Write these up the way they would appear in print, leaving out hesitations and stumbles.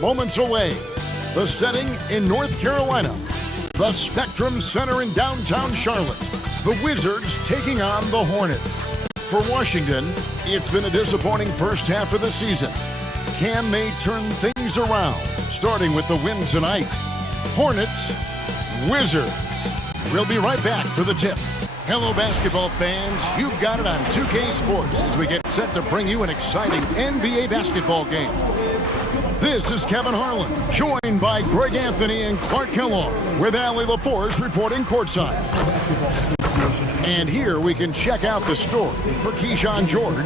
moments away. The setting in North Carolina. The Spectrum Center in downtown Charlotte. The Wizards taking on the Hornets. For Washington, it's been a disappointing first half of the season. Can they turn things around? Starting with the win tonight. Hornets, Wizards. We'll be right back for the tip. Hello, basketball fans. You've got it on 2K Sports as we get set to bring you an exciting NBA basketball game. This is Kevin Harlan, joined by Greg Anthony and Clark Kellogg, with Allie LaForce reporting courtside. And here we can check out the story for Keyshawn George.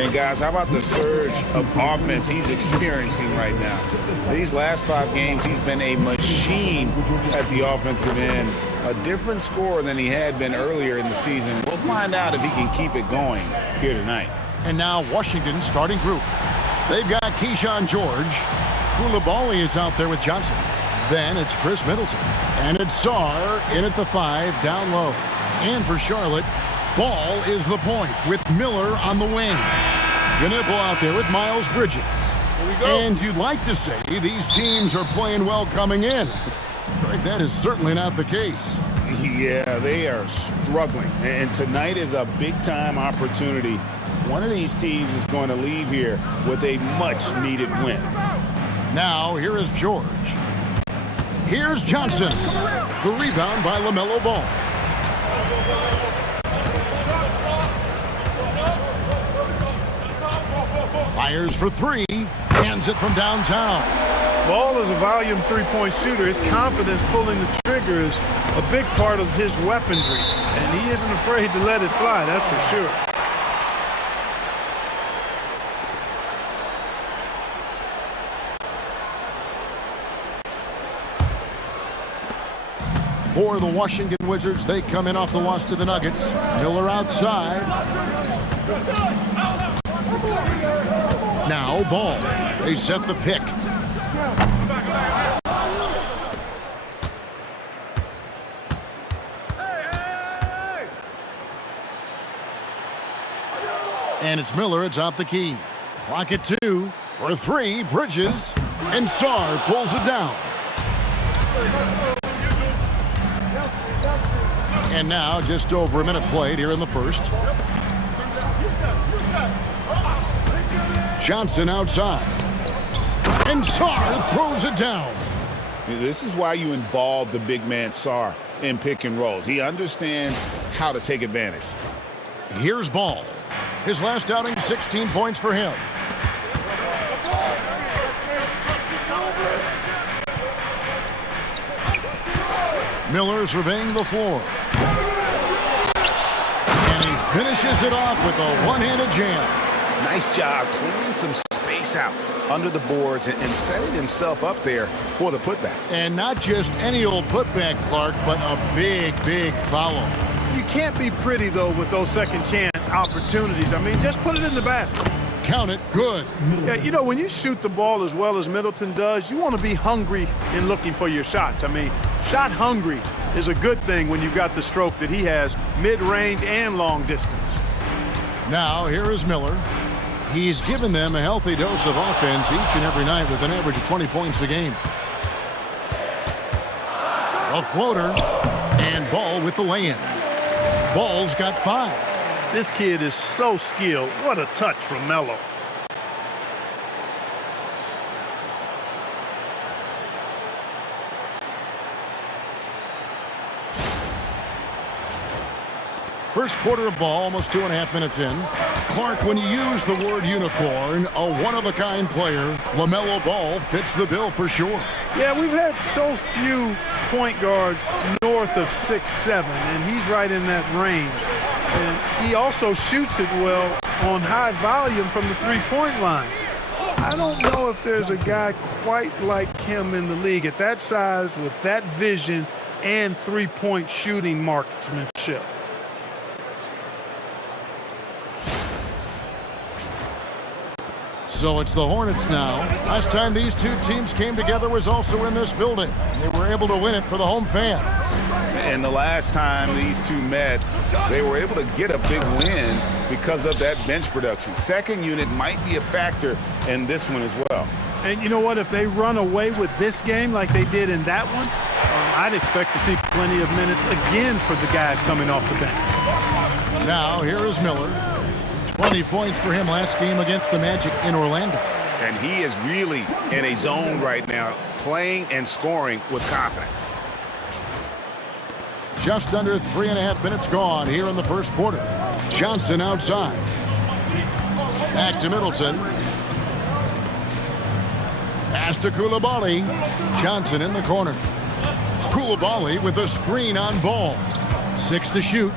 And guys, how about the surge of offense he's experiencing right now? These last 5 games, he's been a machine at the offensive end. A different scorer than he had been earlier in the season. We'll find out if he can keep it going here tonight. And now Washington's starting group. They've got Keyshawn George. Koulibaly is out there with Johnson. Then it's Chris Middleton. And it's Sarr in at the 5, down low. And for Charlotte, Ball is the point with Miller on the wing. Gnibble out there with Miles Bridges. Here we go. And you'd like to say these teams are playing well coming in. Right, that is certainly not the case. Yeah, they are struggling. And tonight is a big-time opportunity. One of these teams is going to leave here with a much-needed win. Now, here is George. Here's Johnson. The rebound by LaMelo Ball. Fires for 3. Hands it from downtown. Ball is a volume three-point shooter. His confidence pulling the trigger is a big part of his weaponry. And he isn't afraid to let it fly, that's for sure. For the Washington Wizards, they come in off the loss to the Nuggets. Miller outside. Now Ball. They set the pick. And it's Miller atop the key. Clock at 2. For 3, Bridges. And Sarr pulls it down. And now just over a minute played here in the first. Johnson outside. And Sarr throws it down. This is why you involve the big man Sarr in pick and rolls. He understands how to take advantage. Here's Ball. His last outing, 16 points for him. Miller surveying the floor. And he finishes it off with a one-handed jam. Nice job clearing some space out under the boards and setting himself up there for the putback. And not just any old putback, Clark, but a big, big foul. You can't be pretty, though, with those second chance opportunities. I mean, just put it in the basket. Count it, good. Yeah, you know, when you shoot the ball as well as Middleton does, you want to be hungry in looking for your shots. I mean, shot hungry is a good thing when you've got the stroke that he has, mid-range and long distance. Now, here is Miller. He's given them a healthy dose of offense each and every night with an average of 20 points a game. A floater, and Ball with the lay-in. Ball's got 5. This kid is so skilled. What a touch from Melo. First quarter of ball, almost 2.5 minutes in. Clark, when you use the word unicorn, a one-of-a-kind player, LaMelo Ball fits the bill for sure. Yeah, we've had so few point guards north of 6'7", and he's right in that range. And he also shoots it well on high volume from the three-point line. I don't know if there's a guy quite like him in the league at that size with that vision and three-point shooting marksmanship. So it's the Hornets now. Last time these two teams came together was also in this building. They were able to win it for the home fans. And the last time these two met, they were able to get a big win because of that bench production. Second unit might be a factor in this one as well. And you know what? If they run away with this game like they did in that one, I'd expect to see plenty of minutes again for the guys coming off the bench. Now, here is Miller. 20 points for him last game against the Magic in Orlando. And he is really in a zone right now, playing and scoring with confidence. Just under 3.5 minutes gone here in the first quarter. Johnson outside. Back to Middleton. Pass to Coulibaly. Johnson in the corner. Coulibaly with a screen on Ball. 6 to shoot.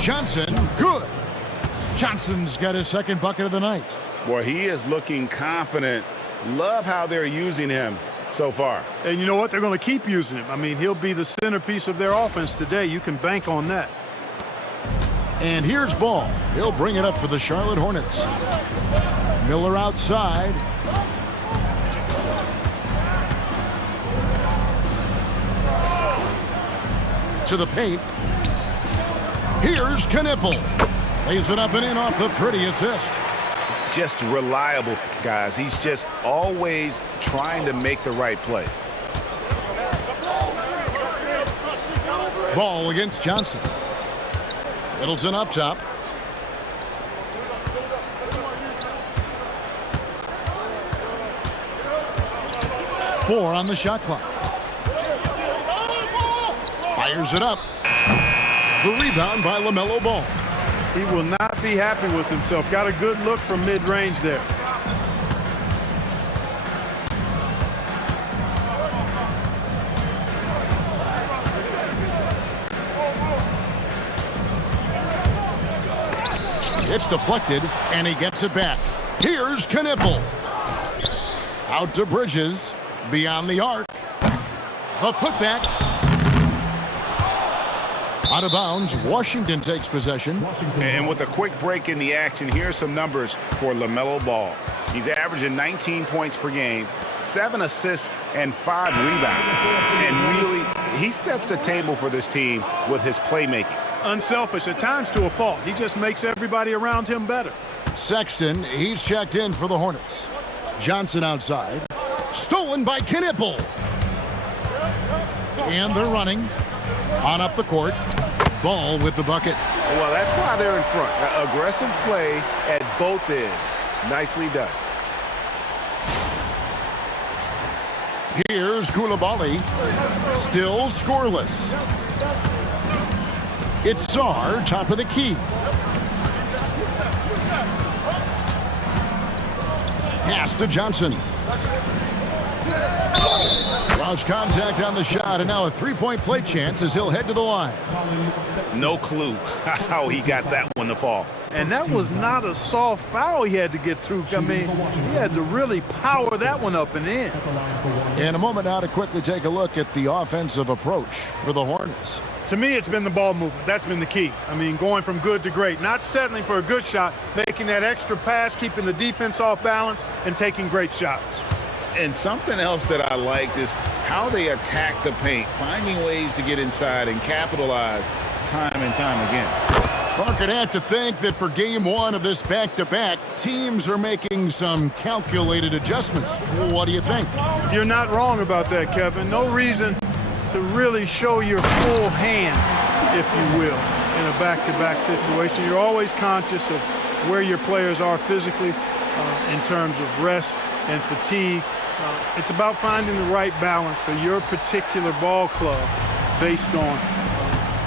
Johnson, good. Johnson's got his second bucket of the night. Boy, he is looking confident. Love how they're using him so far. And you know what? They're going to keep using him. I mean, he'll be the centerpiece of their offense today. You can bank on that. And here's Ball. He'll bring it up for the Charlotte Hornets. Miller outside. To the paint. Here's Knipple. Lays it up and in off the pretty assist. Just reliable, guys. He's just always trying to make the right play. Ball against Johnson. Middleton up top. Four on the shot clock. Fires it up. The rebound by LaMelo Ball. He will not be happy with himself. Got a good look from mid-range there. It's deflected, and he gets it back. Here's Knipple. Out to Bridges. Beyond the arc. A putback. Out of bounds. Washington takes possession. And with a quick break in the action, here's some numbers for LaMelo Ball. He's averaging 19 points per game, 7 assists, and 5 rebounds. And really, he sets the table for this team with his playmaking. Unselfish, at times to a fault. He just makes everybody around him better. Sexton, he's checked in for the Hornets. Johnson outside. Stolen by Knipple. And they're running. On up the court. Ball with the bucket. Well, that's why they're in front. Aggressive play at both ends. Nicely done. Here's Coulibaly. Still scoreless. It's Sarr, top of the key. Pass to Johnson. Lost contact on the shot, and now a three-point play chance as he'll head to the line. No clue how he got that one to fall. And that was not a soft foul he had to get through. I mean, he had to really power that one up and in. In a moment now to quickly take a look at the offensive approach for the Hornets. To me, it's been the ball movement. That's been the key. I mean, going from good to great. Not settling for a good shot, making that extra pass, keeping the defense off balance, and taking great shots. And something else that I liked is how they attack the paint, finding ways to get inside and capitalize time and time again. Clark would have to think that for game one of this back-to-back, teams are making some calculated adjustments. What do you think? You're not wrong about that, Kevin. No reason to really show your full hand, if you will, in a back-to-back situation. You're always conscious of where your players are physically in terms of rest and fatigue. It's about finding the right balance for your particular ball club based on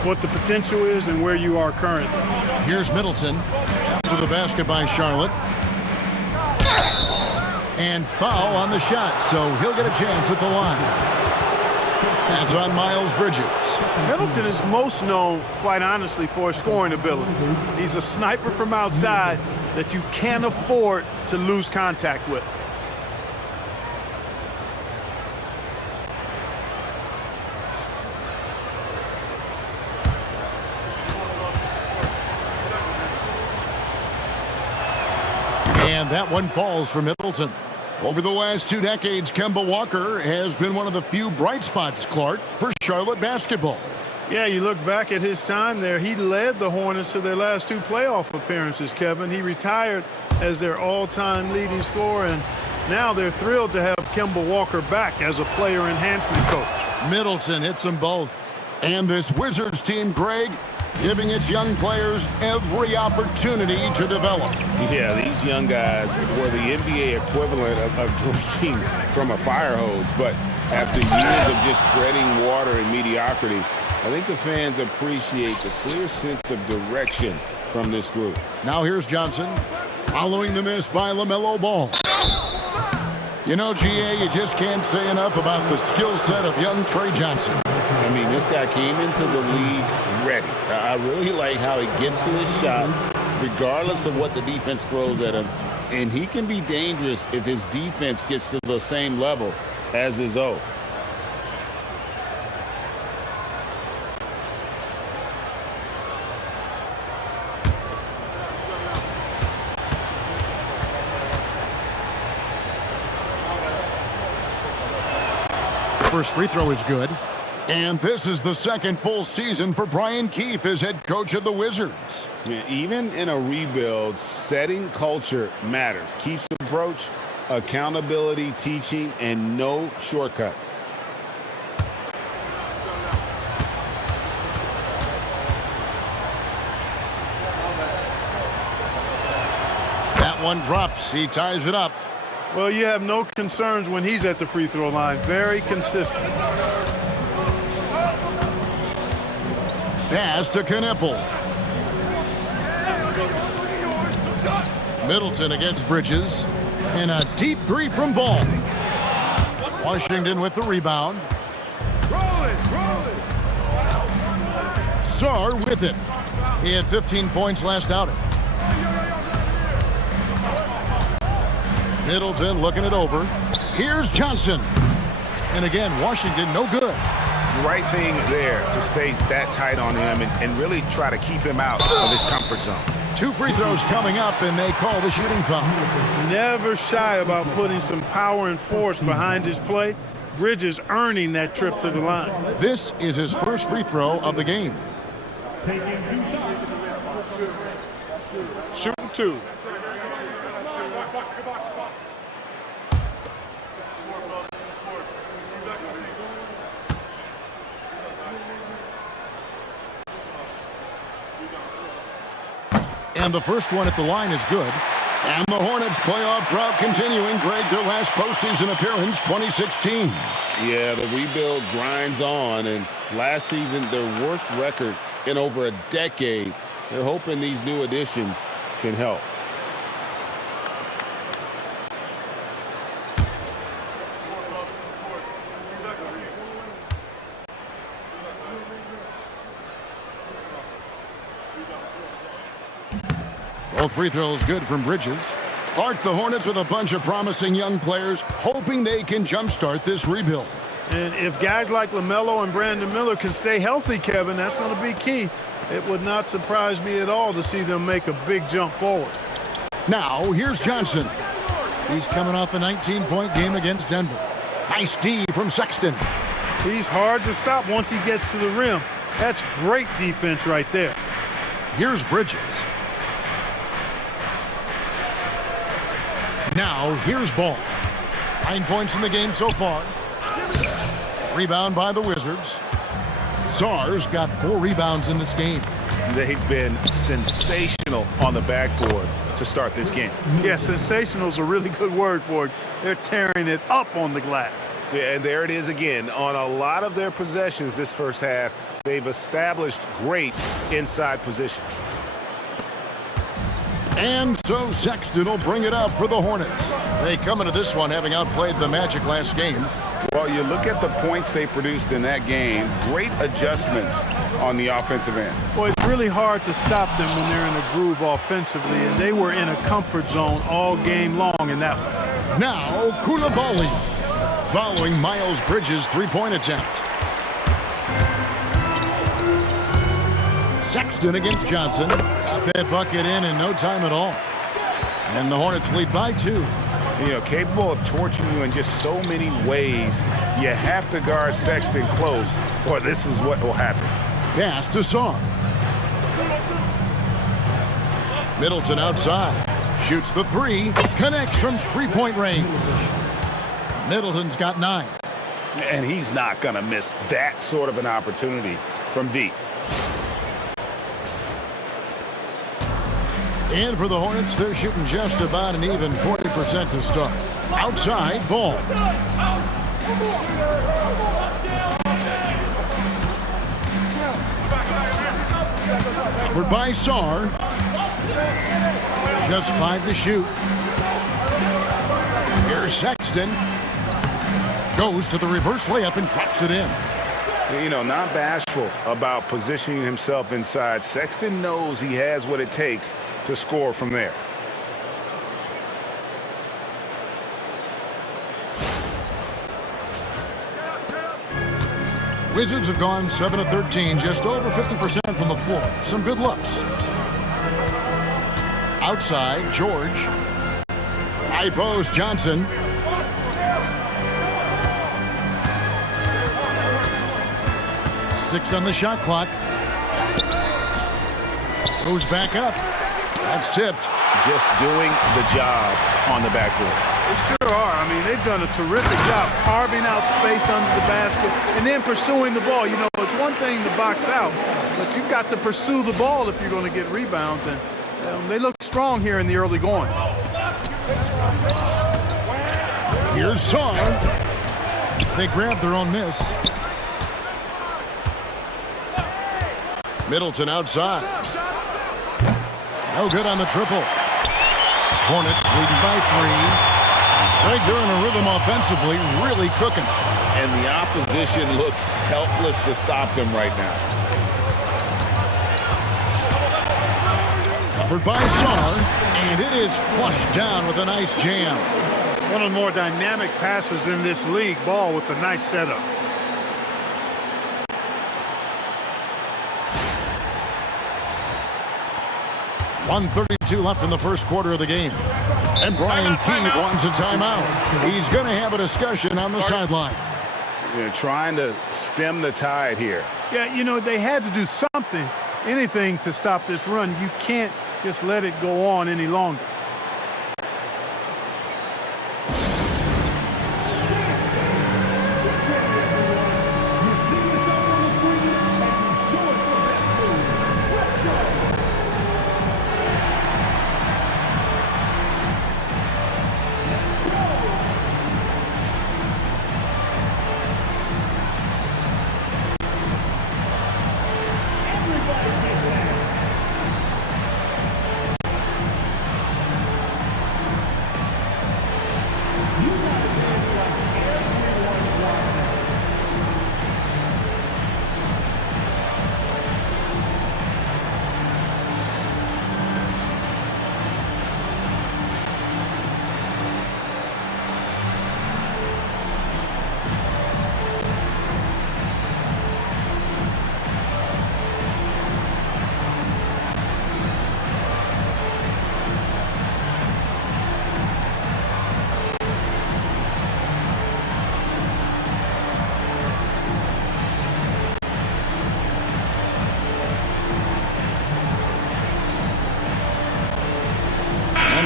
what the potential is and where you are currently. Here's Middleton to the basket by Charlotte. And foul on the shot, so he'll get a chance at the line. That's on Miles Bridges. Middleton is most known, quite honestly, for his scoring ability. He's a sniper from outside that you can't afford to lose contact with. And that one falls for Middleton. Over the last 2 decades, Kemba Walker has been one of the few bright spots, Clark, for Charlotte basketball. Yeah, you look back at his time there, he led the Hornets to their last 2 playoff appearances, Kevin. He retired as their all-time leading scorer, and Now they're thrilled to have Kemba Walker back as a player enhancement coach. Middleton hits them both. And this Wizards team, Greg, giving its young players every opportunity to develop. Yeah, these young guys were the NBA equivalent of drinking from a fire hose. But after years of just treading water and mediocrity, I think the fans appreciate the clear sense of direction from this group. Now here's Johnson, following the miss by LaMelo Ball. You know, GA, you just can't say enough about the skill set of young Trey Johnson. I mean, this guy came into the league ready. I really like how he gets to his shot, regardless of what the defense throws at him. And he can be dangerous if his defense gets to the same level as his own. First free throw is good. And this is the second full season for Brian Keefe as head coach of the Wizards. Yeah, even in a rebuild, setting culture matters. Keefe's approach, accountability, teaching, and no shortcuts. That one drops. He ties it up. Well, you have no concerns when he's at the free throw line. Very consistent. Pass to Knipple. Middleton against Bridges. And a deep three from Ball. Washington with the rebound. Sarr with it. He had 15 points last outing. Middleton looking it over. Here's Johnson. And again, Washington no good. The right thing there to stay that tight on him and really try to keep him out of his comfort zone. Two free throws coming up, and they call the shooting foul. Never shy about putting some power and force behind his play. Bridges earning that trip to the line. This is his first free throw of the game. Shooting two. And the first one at the line is good. And the Hornets playoff drought continuing. Greg, their last postseason appearance, 2016. Yeah, the rebuild grinds on. And last season, their worst record in over a decade. They're hoping these new additions can help. Both free throws good from Bridges. Clark, the Hornets with a bunch of promising young players, hoping they can jumpstart this rebuild. And if guys like LaMelo and Brandon Miller can stay healthy, Kevin, that's going to be key. It would not surprise me at all to see them make a big jump forward. Now, here's Johnson. He's coming off a 19-point game against Denver. Nice D from Sexton. He's hard to stop once he gets to the rim. That's great defense right there. Here's Bridges. Now, here's Ball. 9 points in the game so far. Rebound by the Wizards. Sarr's got 4 rebounds in this game. They've been sensational on the backboard to start this game. Yeah, sensational is a really good word for it. They're tearing it up on the glass. Yeah, and there it is again. On a lot of their possessions this first half, they've established great inside position. And so Sexton will bring it up for the Hornets. They come into this one having outplayed the Magic last game. Well, you look at the points they produced in that game, great adjustments on the offensive end. Well, it's really hard to stop them when they're in a groove offensively, and they were in a comfort zone all game long in that one. Now, Koulibaly, following Miles Bridges' three-point attempt. Sexton against Johnson. Got that bucket in no time at all. And the Hornets lead by 2. You know, capable of torching you in just so many ways. You have to guard Sexton close, or this is what will happen. Pass to Sarr. Middleton outside. Shoots the three. Connects from three-point range. Middleton's got 9. And he's not going to miss that sort of an opportunity from deep. And for the Hornets, they're shooting just about an even 40% to start. Outside, Ball. Covered by Sarr. Just 5 to shoot. Here's Sexton. Goes to the reverse layup and drops it in. You know, not bashful about positioning himself inside. Sexton knows he has what it takes to score from there. Wizards have gone 7 of 13, just over 50% from the floor. Some good looks. Outside, George. High post, Johnson. Six on the shot clock. Goes back up. That's tipped. Just doing the job on the backboard. They sure are. I mean, they've done a terrific job carving out space under the basket and then pursuing the ball. You know, it's one thing to box out, but you've got to pursue the ball if you're going to get rebounds. And they look strong here in the early going. Here's Sarr. They grab their own miss. Middleton outside. No good on the triple. Hornets leading by 3. Greg, they're in a rhythm offensively, really cooking. And the opposition looks helpless to stop them right now. Covered by Sarr, and it is flushed down with a nice jam. One of the more dynamic passers in this league. Ball with a nice setup. .132 left in the first quarter of the game. And Brian Keith wants a timeout. He's going to have a discussion on the sideline. They're trying to stem the tide here. Yeah, you know, they had to do something, anything to stop this run. You can't just let it go on any longer.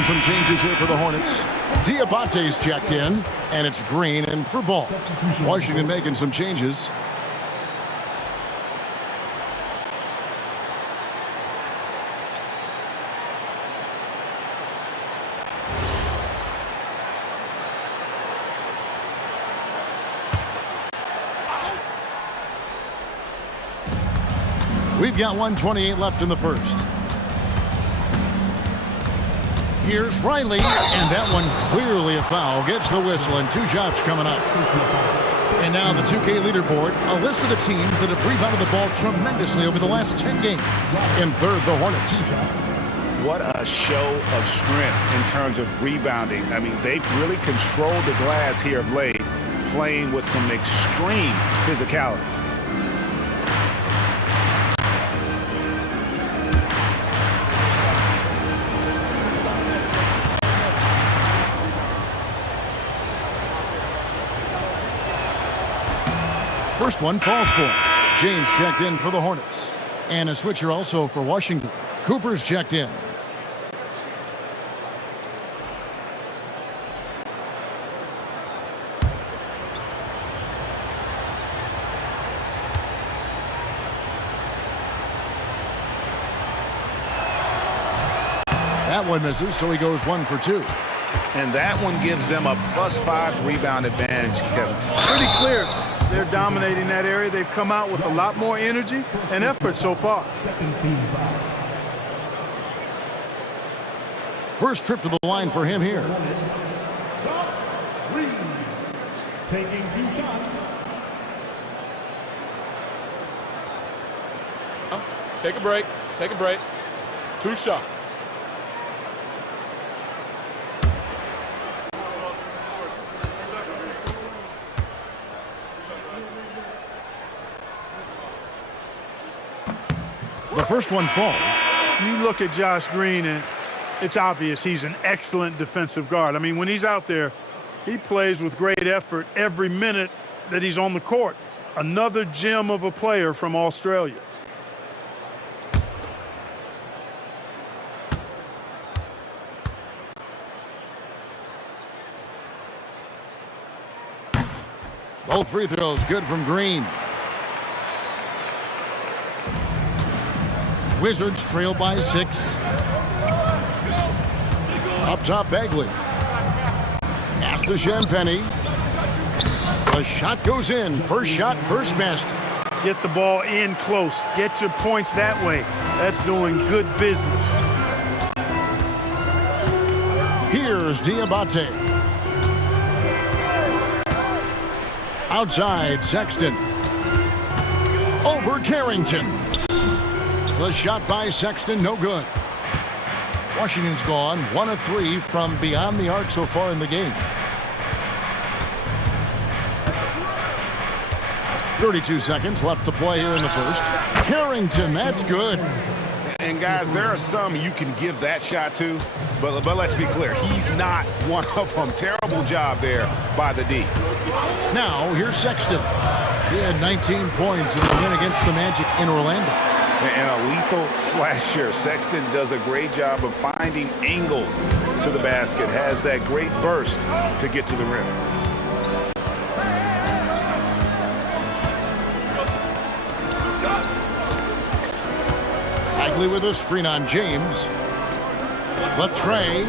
Some changes here for the Hornets. Diabate's checked in, and it's Green and for Ball. Washington making some changes. We've got 1:28 left in the first. Here's Riley, and that one clearly a foul. Gets the whistle, and 2 shots coming up. And now the 2K leaderboard, a list of the teams that have rebounded the ball tremendously over the last 10 games. In third, the Hornets. What a show of strength in terms of rebounding. I mean, they've really controlled the glass here of late, playing with some extreme physicality. First one falls for. James checked in for the Hornets. And a switcher also for Washington. Cooper's checked in. That one misses, so he goes 1 for 2. And that one gives them a +5 rebound advantage, Kevin. Pretty clear. They're dominating that area. They've come out with a lot more energy and effort so far. First trip to the line for him here. Taking 2 shots. Take a break. Take a break. 2 shots. The first one falls. You look at Josh Green, and it's obvious he's an excellent defensive guard. I mean, when he's out there, he plays with great effort every minute that he's on the court. Another gem of a player from Australia. Both free throws good from Green. Wizards trail by 6. Up top, Bagley. Pass to Champagny. The shot goes in. First shot, first basket. Get the ball in close. Get your points that way. That's doing good business. Here's Diabate. Outside, Sexton. Over Carrington. The shot by Sexton, no good. Washington's gone 1 of 3 from beyond the arc so far in the game. 32 seconds left to play here in the first. Carrington, that's good. And guys, there are some you can give that shot to, but let's be clear, he's not one of them. Terrible job there by the D. Now, here's Sexton. He had 19 points in the win against the Magic in Orlando. And a lethal slasher. Sexton does a great job of finding angles to the basket, has that great burst to get to the rim. Bagley with a screen on James. The tray.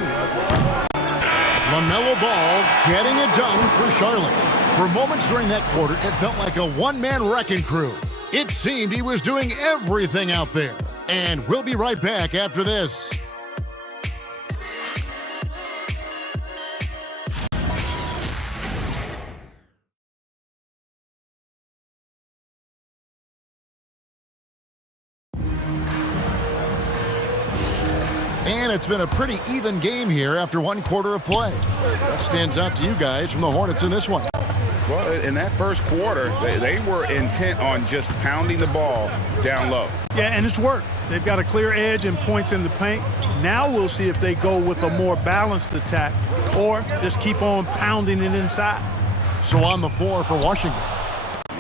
LaMelo Ball getting it done for Charlotte. For moments during that quarter, it felt like a one-man wrecking crew. It seemed he was doing everything out there. And we'll be right back after this. And it's been a pretty even game here after 1 quarter of play. What stands out to you guys from the Hornets in this one? Well, in that first quarter, they were intent on just pounding the ball down low. Yeah, and it's worked. They've got a clear edge and points in the paint. Now we'll see if they go with a more balanced attack or just keep on pounding it inside. So on the floor for Washington,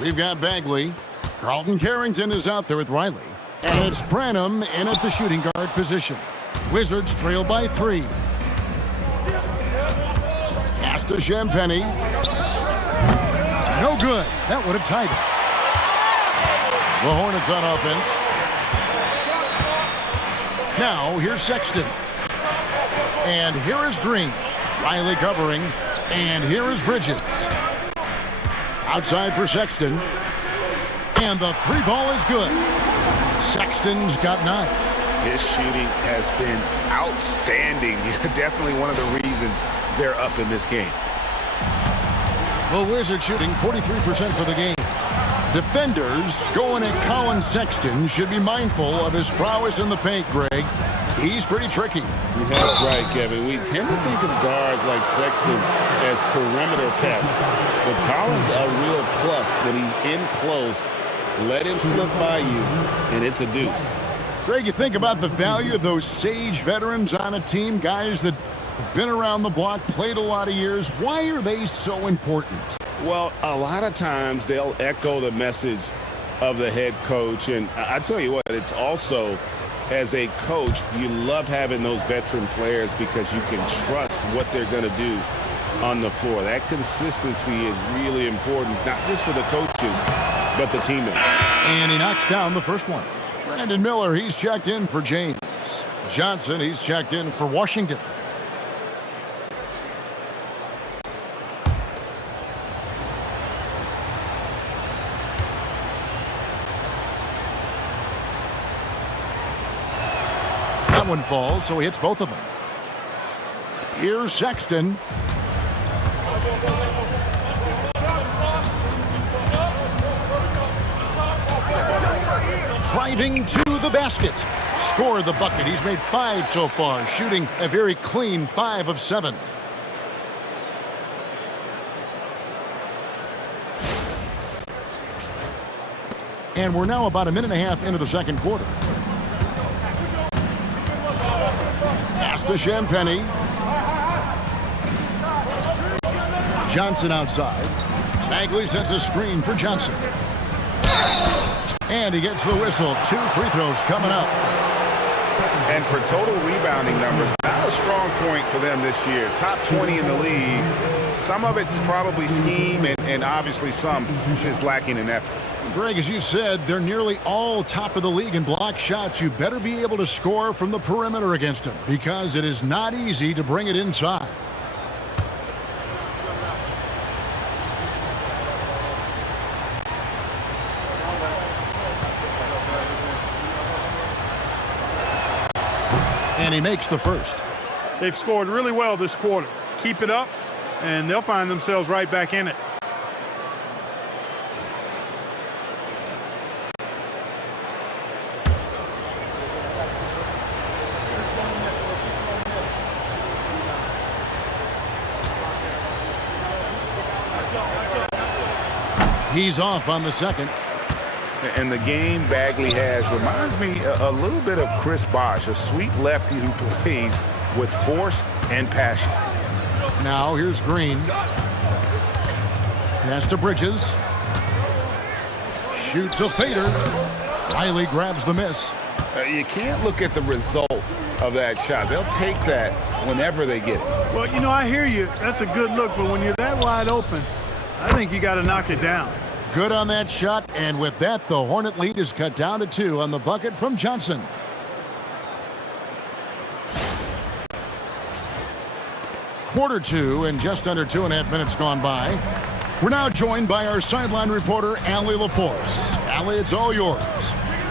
we've got Bagley. Carlton Carrington is out there with Riley. And it's Branham in at the shooting guard position. Wizards trail by 3. Pass to Champagny. No good. That would have tied it. The Hornets on offense. Now, here's Sexton. And here is Green. Riley covering. And here is Bridges. Outside for Sexton. And the 3 ball is good. Sexton's got 9. His shooting has been outstanding. Definitely one of the reasons they're up in this game. The Wizards shooting 43% for the game. Defenders going at Colin Sexton should be mindful of his prowess in the paint, Greg. He's pretty tricky. That's right, Kevin. We tend to think of guards like Sexton as perimeter pests. But Colin's a real plus when he's in close. Let him slip by you, and it's a deuce. Greg, you think about the value of those sage veterans on a team, guys that have been around the block, played a lot of years. Why are they so important? Well, a lot of times they'll echo the message of the head coach. And I tell you what, it's also, as a coach, you love having those veteran players because you can trust what they're going to do on the floor. That consistency is really important, not just for the coaches, but the teammates. And he knocks down the first one. Brandon Miller, he's checked in for James. Johnson, he's checked in for Washington. That one falls, so he hits both of them. Here's Sexton. Driving to the basket. Scored the bucket. He's made 5 so far, shooting a very clean 5 of 7. And we're now about a minute and a half into the second quarter. Pass to Champagnie. Johnson outside. Bagley sends a screen for Johnson. And he gets the whistle. 2 free throws coming up. And for total rebounding numbers, not a strong point for them this year. Top 20 in the league. Some of it's probably scheme, and obviously some is lacking in effort. Greg, as you said, they're nearly all top of the league in block shots. You better be able to score from the perimeter against them, because it is not easy to bring it inside. And he makes the first. They've scored really well this quarter. Keep it up, and they'll find themselves right back in it. He's off on the second. And the game Bagley has reminds me a little bit of Chris Bosh, a sweet lefty who plays with force and passion. Now here's Green. Pass to Bridges. Shoots a fader. Riley grabs the miss. You can't look at the result of that shot. They'll take that whenever they get it. Well, you know, I hear you. That's a good look, but when you're that wide open, I think you got to knock it down. Good on that shot, and with that, the Hornet lead is cut down to 2 on the bucket from Johnson. Quarter 2, and just under 2.5 minutes gone by. We're now joined by our sideline reporter, Allie LaForce. Allie, it's all yours.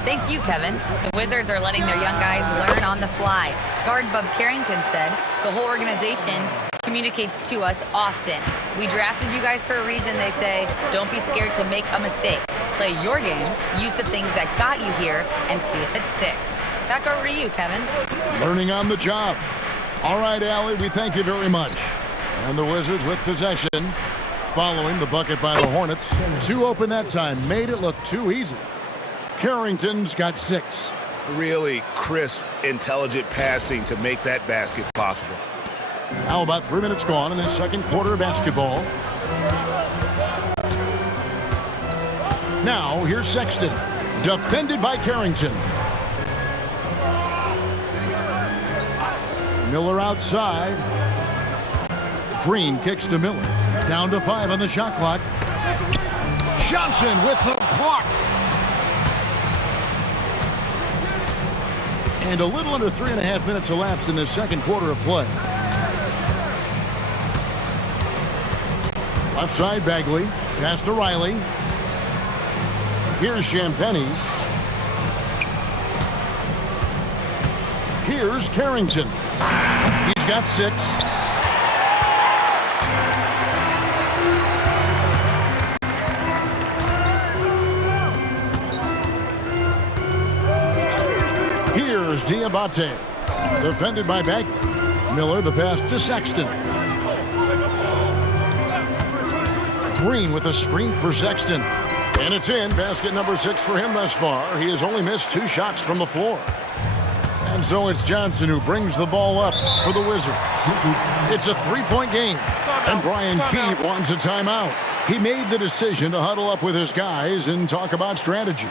Thank you, Kevin. The Wizards are letting their young guys learn on the fly. Guard Bub Carrington said the whole organization communicates to us often. We drafted you guys for a reason, they say. Don't be scared to make a mistake. Play your game, use the things that got you here, and see if it sticks. Back over to you, Kevin. Learning on the job. All right, Allie, we thank you very much. And the Wizards with possession, following the bucket by the Hornets. 2 open that time, made it look too easy. Carrington's got 6. Really crisp, intelligent passing to make that basket possible. Now about 3 minutes gone in the second quarter of basketball. Now here's Sexton, defended by Carrington. Miller outside. Green kicks to Miller. Down to 5 on the shot clock. Johnson with the block. And a little under 3.5 minutes elapsed in the second quarter of play. Left side, Bagley. Pass to Riley. Here's Champagnie. Here's Carrington. He's got 6. Here's Diabate. Defended by Bagley. Miller, the pass to Sexton. Green with a screen for Sexton. And it's in. Basket number 6 for him thus far. He has only missed 2 shots from the floor. And so it's Johnson who brings the ball up for the Wizards. It's a 3-point game. And Brian Keefe wants a timeout. He made the decision to huddle up with his guys and talk about strategy.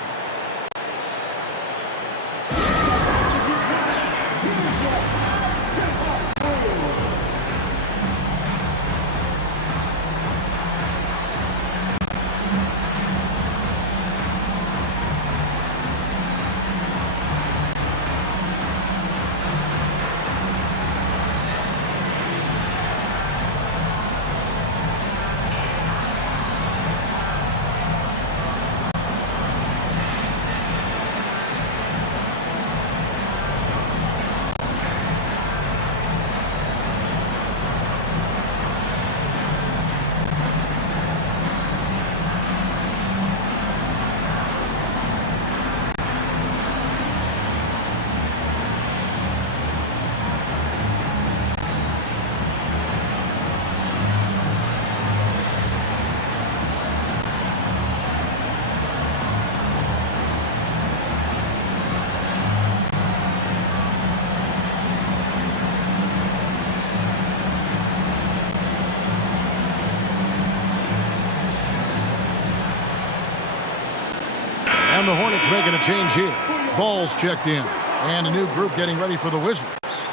And the Hornets making a change here. Ball's checked in. And a new group getting ready for the Wizards.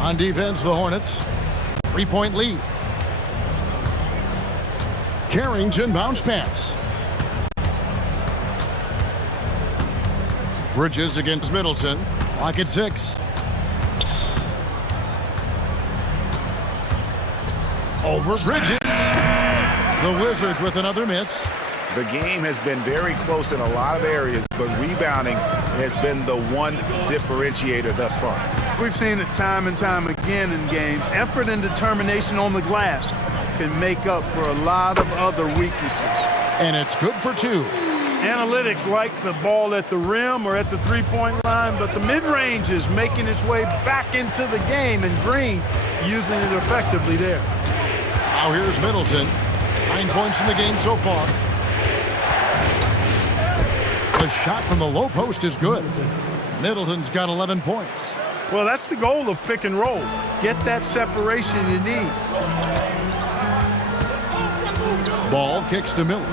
On defense, the Hornets. 3-point lead. Carrington bounce pass. Bridges against Middleton. Clock at 6. Over Bridges. The Wizards with another miss. The game has been very close in a lot of areas, but rebounding has been the one differentiator thus far. We've seen it time and time again in games. Effort and determination on the glass can make up for a lot of other weaknesses. And it's good for 2. Analytics like the ball at the rim or at the three-point line, but the mid-range is making its way back into the game, and Green using it effectively there. Now here's Middleton. 9 points in the game so far. The shot from the low post is good. Middleton's got 11 points. Well, that's the goal of pick and roll. Get that separation you need. Ball kicks to Miller.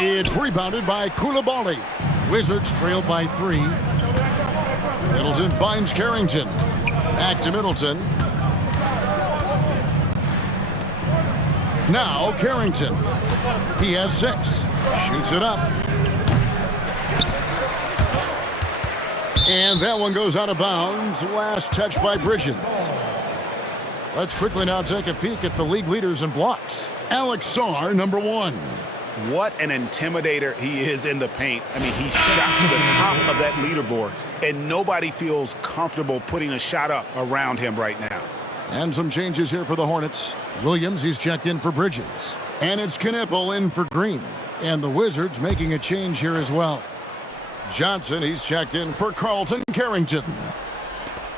It's rebounded by Koulibaly. Wizards trailed by 3. Middleton finds Carrington. Back to Middleton. Now Carrington. He has 6. Shoots it up. And that one goes out of bounds. Last touch by Bridges. Let's quickly now take a peek at the league leaders in blocks. Alex Sarr, number 1. What an intimidator he is in the paint. I mean, he's shot to the top of that leaderboard, and nobody feels comfortable putting a shot up around him right now. And some changes here for the Hornets. Williams, he's checked in for Bridges. And it's Knippel in for Green. And the Wizards making a change here as well. Johnson, he's checked in for Carlton Carrington.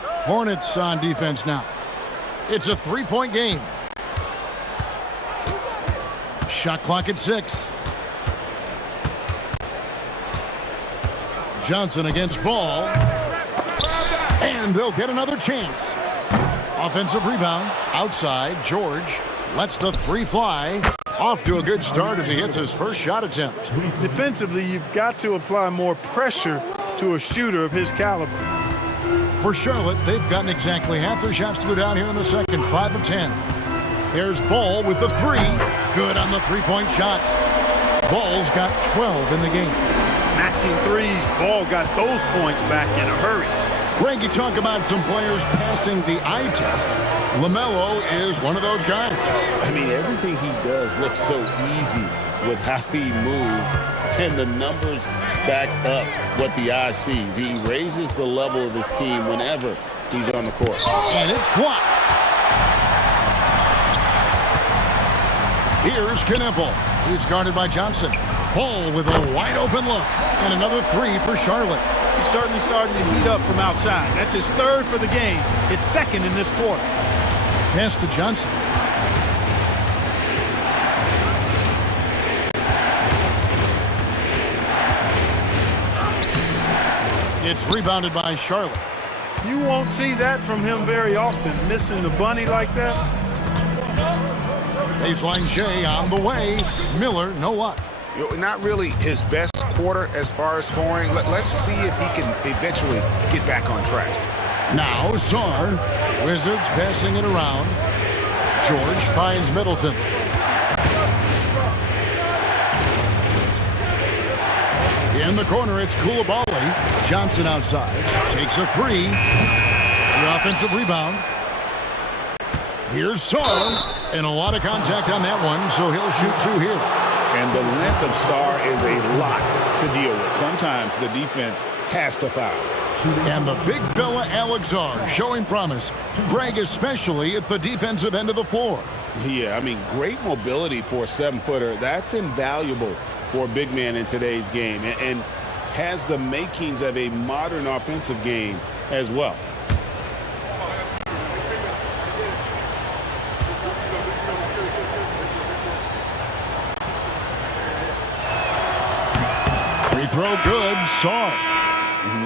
Hornets on defense now. It's a 3-point game. Shot clock at 6. Johnson against Ball. And they'll get another chance. Offensive rebound. Outside. George lets the 3 fly. Off to a good start as he hits his first shot attempt. Defensively, you've got to apply more pressure to a shooter of his caliber. For Charlotte, they've gotten exactly half their shots to go down here in the second. 5 of 10. There's Ball with the 3. Good on the 3-point shot. Ball's got 12 in the game. Matching threes, Ball got those points back in a hurry. Greg, you talk about some players passing the eye test. LaMelo is one of those guys. I mean, everything he does looks so easy with how he moves, and the numbers back up what the eye sees. He raises the level of his team whenever he's on the court. And it's blocked. Here's Knippel. He's guarded by Johnson. Ball with a wide open look. And another 3 for Charlotte. He's starting to heat up from outside. That's his 3rd for the game, his 2nd in this quarter. Pass to Johnson. It's rebounded by Charlotte. You won't see that from him very often, missing the bunny like that. Baseline J on the way. Miller, no luck. Not really his best quarter as far as scoring. Let's see if he can eventually get back on track. Now Sarr. Wizards passing it around. George finds Middleton. In the corner, it's Koulibaly. Johnson outside. Takes a 3. The offensive rebound. Here's Sarr. And a lot of contact on that one, so he'll shoot 2 here. And the length of Sarr is a lot to deal with. Sometimes the defense has to foul. And the big fella Alex R showing promise. Greg especially at the defensive end of the floor. Yeah, I mean, great mobility for a 7-footer. That's invaluable for a big man in today's game, and has the makings of a modern offensive game as well. Free throw good. Saw.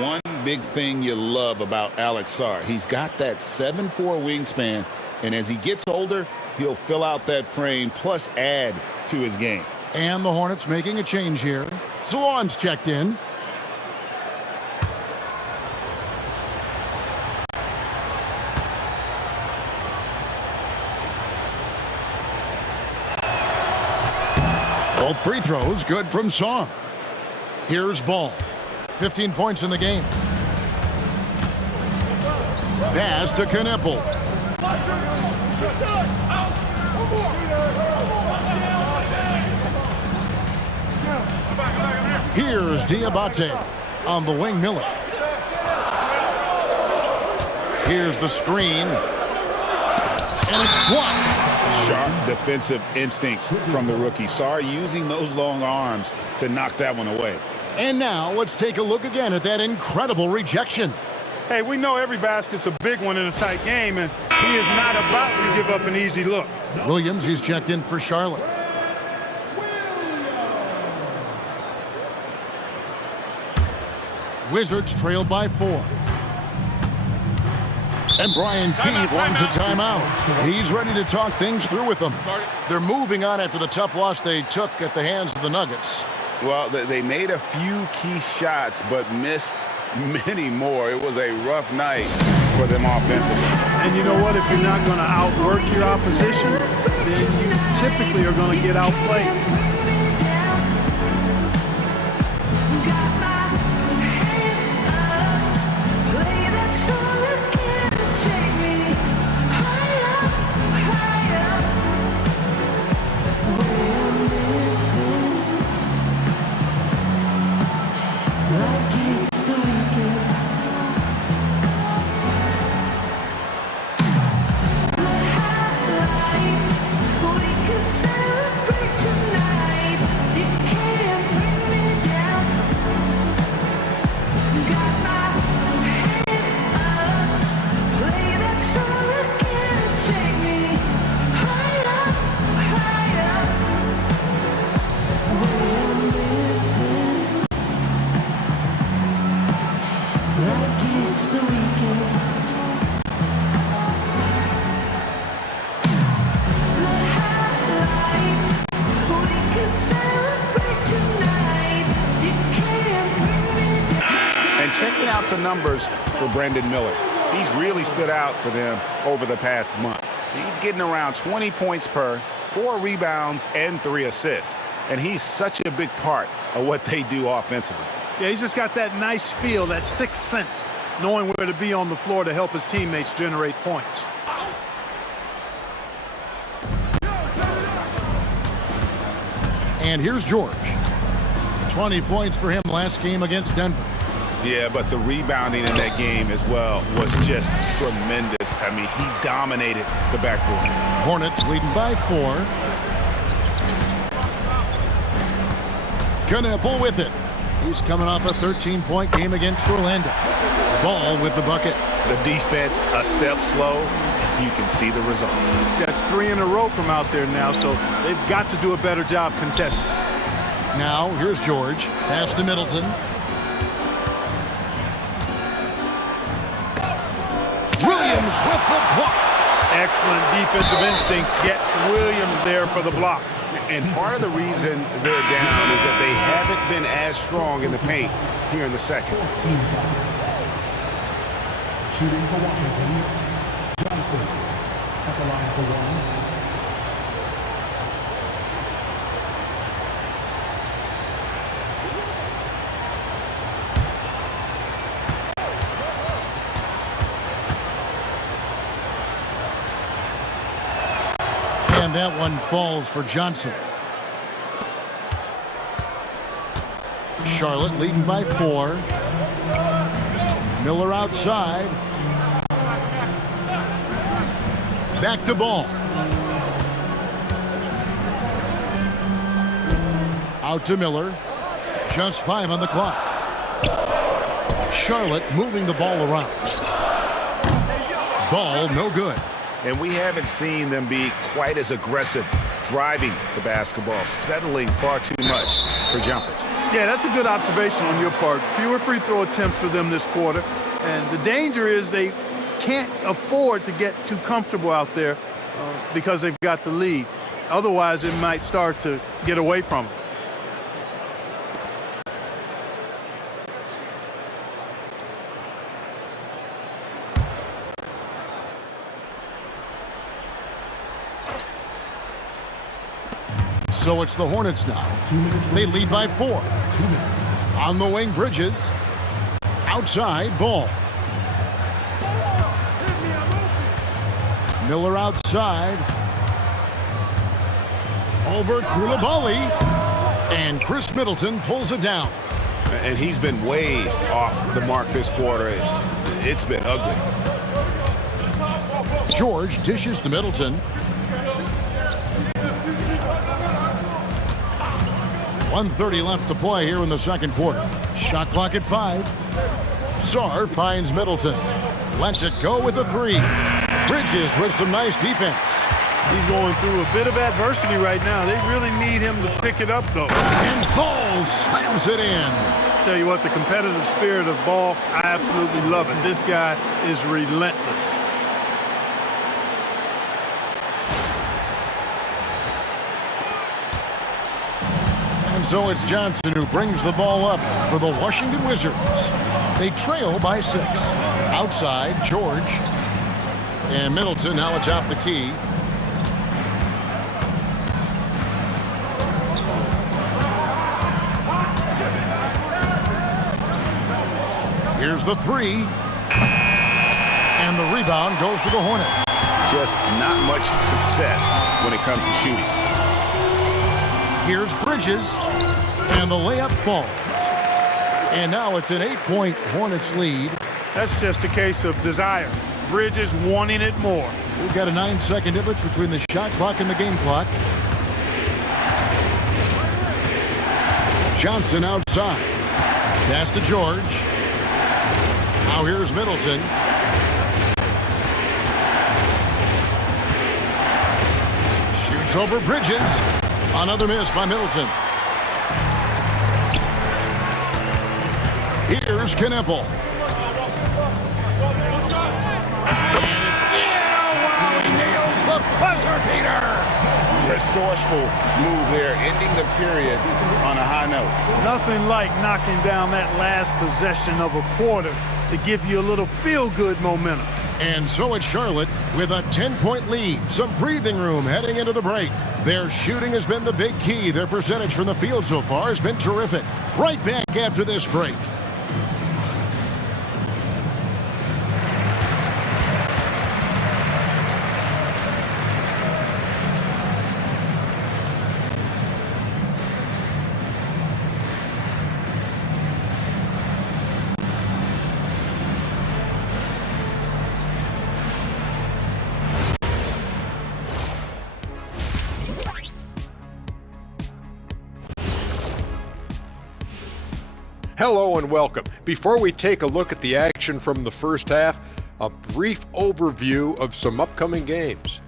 One big thing you love about Alex Sarr, he's got that 7'4" wingspan, and as he gets older, he'll fill out that frame plus add to his game. And the Hornets making a change here. Salon's checked in. Both free throws good from Song. Here's Ball. 15 points in the game. Pass to Knipple. Here's Diabate on the wing. Miller. Here's the screen. And it's blocked. Sharp defensive instincts from the rookie. Sarr using those long arms to knock that one away. And now let's take a look again at that incredible rejection. Hey, we know every basket's a big one in a tight game, and he is not about to give up an easy look. Williams, he's checked in for Charlotte. Wizards trailed by 4. And Brian Keith wants a timeout. He's ready to talk things through with them. They're moving on after the tough loss they took at the hands of the Nuggets. Well, they made a few key shots, but missed many more. It was a rough night for them offensively. And you know what? If you're not going to outwork your opposition, then you typically are going to get outplayed. Checking out some numbers for Brandon Miller. He's really stood out for them over the past month. He's getting around 20 points per, 4 rebounds, and 3 assists. And he's such a big part of what they do offensively. Yeah, he's just got that nice feel, that sixth sense, knowing where to be on the floor to help his teammates generate points. And here's George. 20 points for him last game against Denver. Yeah, but the rebounding in that game as well was just tremendous. I mean, he dominated the backboard. Hornets leading by 4. Knipple with it. He's coming off a 13-point game against Orlando. Ball with the bucket. The defense a step slow. You can see the results. That's 3 in a row from out there now, so they've got to do a better job contesting. Now, here's George. Pass to Middleton. Williams with the block. Excellent defensive instincts gets Williams there for the block. And part of the reason they're down is that they haven't been as strong in the paint here in the second. Shooting for Washington, Johnson at the line for 1. And that one falls for Johnson. Charlotte leading by 4. Miller outside. Back to Ball. Out to Miller. Just 5 on the clock. Charlotte moving the ball around. Ball no good. And we haven't seen them be quite as aggressive driving the basketball, settling far too much for jumpers. Yeah, that's a good observation on your part. Fewer free throw attempts for them this quarter. And the danger is they can't afford to get too comfortable out there because they've got the lead. Otherwise, it might start to get away from them. So it's the Hornets now. They lead by 4. On the wing, Bridges. Outside, Ball. Miller outside. Over Koulibaly. And Chris Middleton pulls it down. And he's been way off the mark this quarter. It's been ugly. George dishes to Middleton. 1:30 left to play here in the second quarter. Shot clock at 5. Sarr finds Middleton. Lets it go with a 3. Bridges with some nice defense. He's going through a bit of adversity right now. They really need him to pick it up, though. And Ball slams it in. Tell you what, the competitive spirit of Ball, I absolutely love it. This guy is relentless. And so it's Johnson who brings the ball up for the Washington Wizards. They trail by 6. Outside, George. And Middleton now atop the key. Here's the 3. And the rebound goes to the Hornets. Just not much success when it comes to shooting. Here's Bridges. And the layup falls. And now it's an 8-point Hornets lead. That's just a case of desire. Bridges wanting it more. We've got a 9-second difference between the shot clock and the game clock. Johnson outside. Pass to George. Now here's Middleton. Shoots over Bridges. Another miss by Middleton. Here's Kneppel. And it's in while he nails the buzzer beater. Resourceful move there, ending the period on a high note. Nothing like knocking down that last possession of a quarter to give you a little feel-good momentum. And so it's Charlotte with a 10-point lead. Some breathing room heading into the break. Their shooting has been the big key. Their percentage from the field so far has been terrific. Right back after this break. Hello and welcome. Before we take a look at the action from the first half, a brief overview of some upcoming games.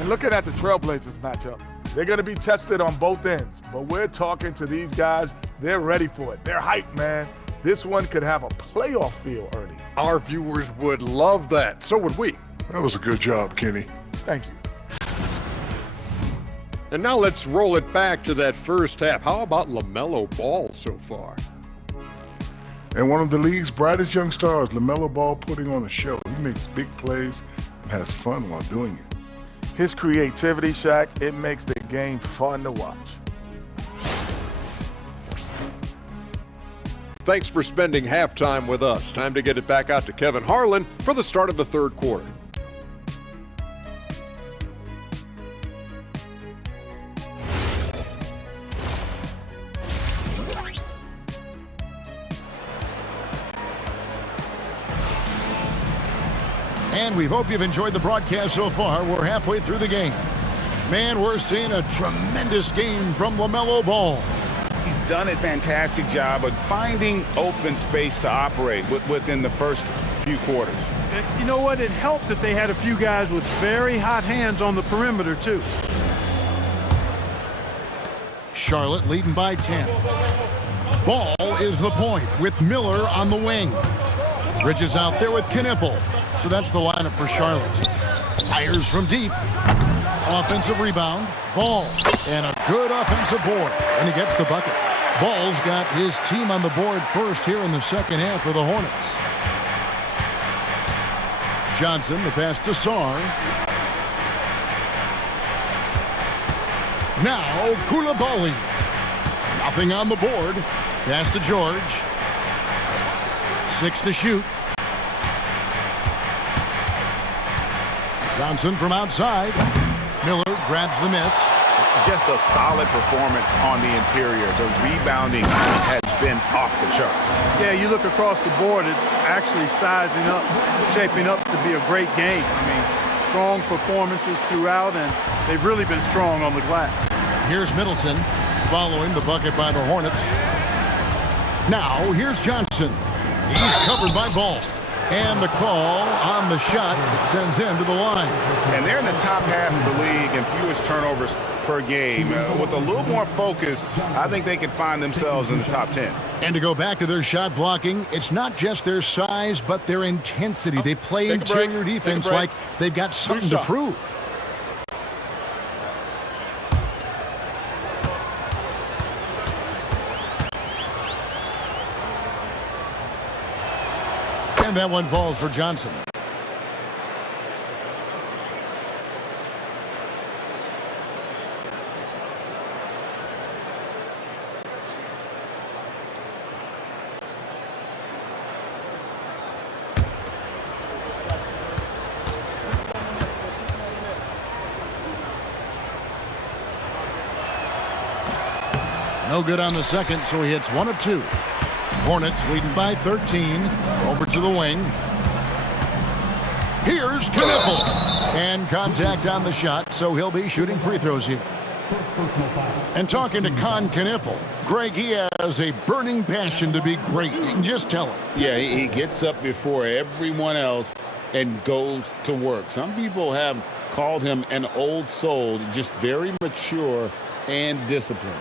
And looking at the Trailblazers matchup, they're going to be tested on both ends. But we're talking to these guys, they're ready for it. They're hyped, man. This one could have a playoff feel, Ernie. Our viewers would love that. So would we. That was a good job, Kenny. Thank you. And now let's roll it back to that first half. How about LaMelo Ball so far? And one of the league's brightest young stars, LaMelo Ball, putting on a show. He makes big plays and has fun while doing it. His creativity, Shaq, it makes the game fun to watch. Thanks for spending halftime with us. Time to get it back out to Kevin Harlan for the start of the third quarter. And we hope you've enjoyed the broadcast so far. We're halfway through the game. Man, we're seeing a tremendous game from LaMelo Ball. He's done a fantastic job of finding open space to operate within the first few quarters. And you know what? It helped that they had a few guys with very hot hands on the perimeter, too. Charlotte leading by 10. Ball is the point with Miller on the wing. Bridges out there with Knipple. So that's the lineup for Charlotte. Fires from deep. Offensive rebound. Ball. And a good offensive board. And he gets the bucket. Ball's got his team on the board first here in the second half for the Hornets. Johnson, the pass to Sarr. Now, Koulibaly. Nothing on the board. Pass to George. 6 to shoot. Johnson from outside. Miller grabs the miss. Just a solid performance on the interior. The rebounding has been off the charts. Yeah, you look across the board, it's actually sizing up, shaping up to be a great game. I mean, strong performances throughout, and they've really been strong on the glass. Here's Middleton following the bucket by the Hornets. Now, here's Johnson. He's covered by Ball. And the call on the shot that sends him to the line. And they're in the top half of the league and fewest turnovers per game. With a little more focus, I think they could find themselves in the top 10. And to go back to their shot blocking, it's not just their size, but their intensity. They play interior defense like they've got something to prove. And that one falls for Johnson. No good on the second, so he hits 1 of 2. Hornets leading by 13. Over to the wing. Here's Knipple. And contact on the shot, so he'll be shooting free throws here. And talking to Knipple, Greg, he has a burning passion to be great. You can just tell it. Yeah, he gets up before everyone else and goes to work. Some people have called him an old soul, just very mature and disciplined.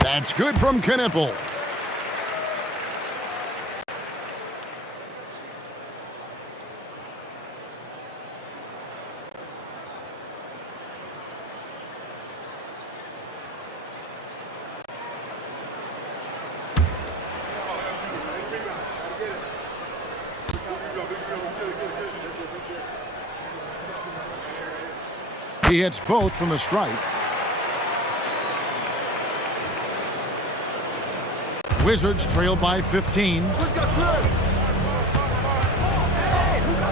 That's good from Knipple. He hits both from the stripe. Wizards trail by 15.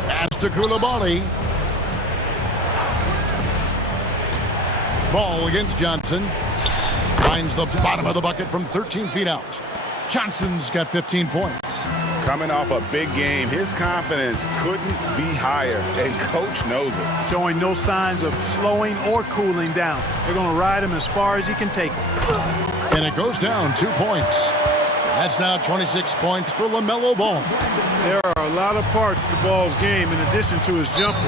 Pass to Koulibaly. Ball against Johnson. Finds the bottom of the bucket from 13 feet out. Johnson's got 15 points. Coming off a big game, his confidence couldn't be higher, and coach knows it. Showing no signs of slowing or cooling down. They're going to ride him as far as he can take him. And it goes down 2 points. That's now 26 points for LaMelo Ball. There are a lot of parts to Ball's game in addition to his jumper.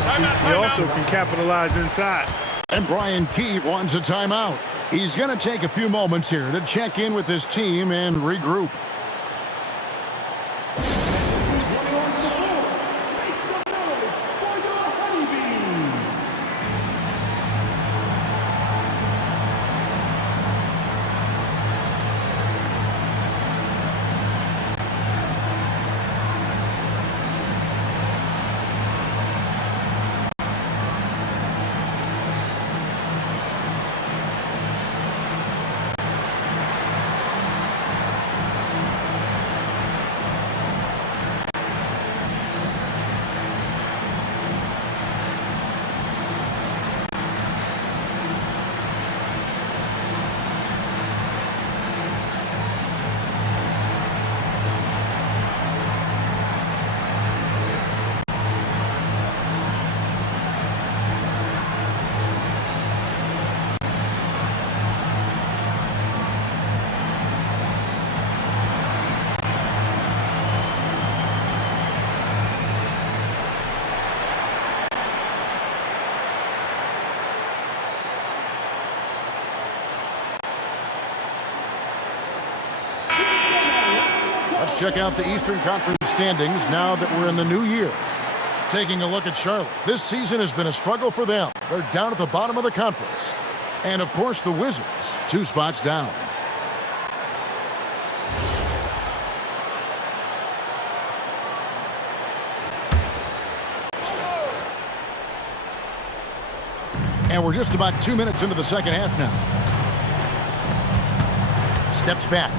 He also can capitalize inside. And Brian Keefe wants a timeout. He's going to take a few moments here to check in with his team and regroup. check out the Eastern Conference standings now that we're in the new year. Taking a look at Charlotte, this season has been a struggle for them. They're down at the bottom of the conference. And, of course, the Wizards, 2 spots down. And we're just about 2 minutes into the second half now. Steps back.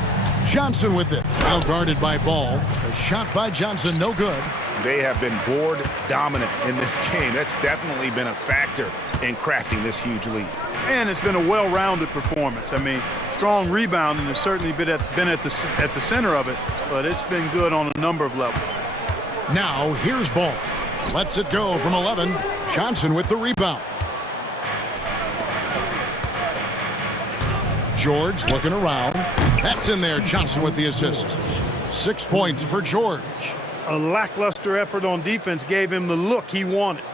Johnson with it. Well guarded by Ball. A shot by Johnson, no good. They have been board dominant in this game. That's definitely been a factor in crafting this huge lead. And it's been a well-rounded performance. I mean, strong rebounding has certainly been at the center of it, but it's been good on a number of levels. Now, here's Ball. Lets it go from 11. Johnson with the rebound. George looking around. That's in there. Johnson with the assist. 6 points for George. A lackluster effort on defense gave him the look he wanted.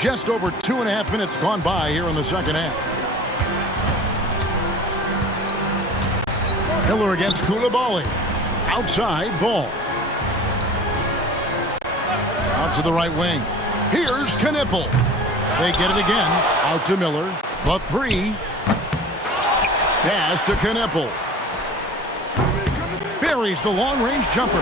Just over 2.5 minutes gone by here in the second half. Miller against Koulibaly. Outside, Ball. Out to the right wing. Here's Knipple. They get it again. Out to Miller. The 3. Pass to Knipple. Buries the long-range jumper.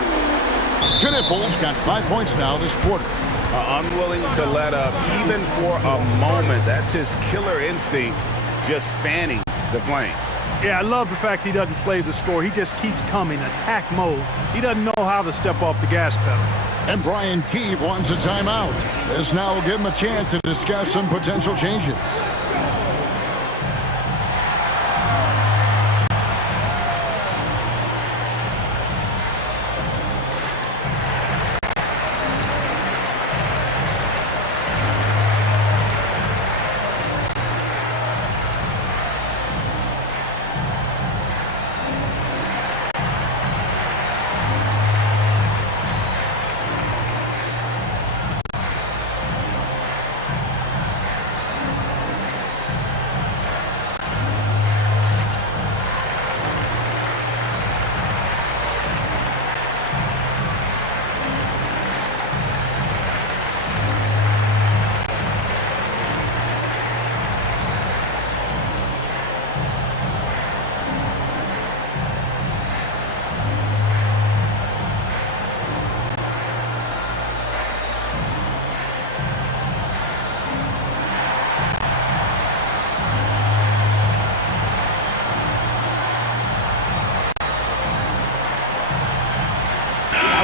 Knipple's got 5 points now this quarter. Unwilling to let up even for a moment. That's his killer instinct, just fanning the flame. Yeah, I love the fact he doesn't play the score. He just keeps coming, attack mode. He doesn't know how to step off the gas pedal. And Brian Keefe wants a timeout. This now will give him a chance to discuss some potential changes.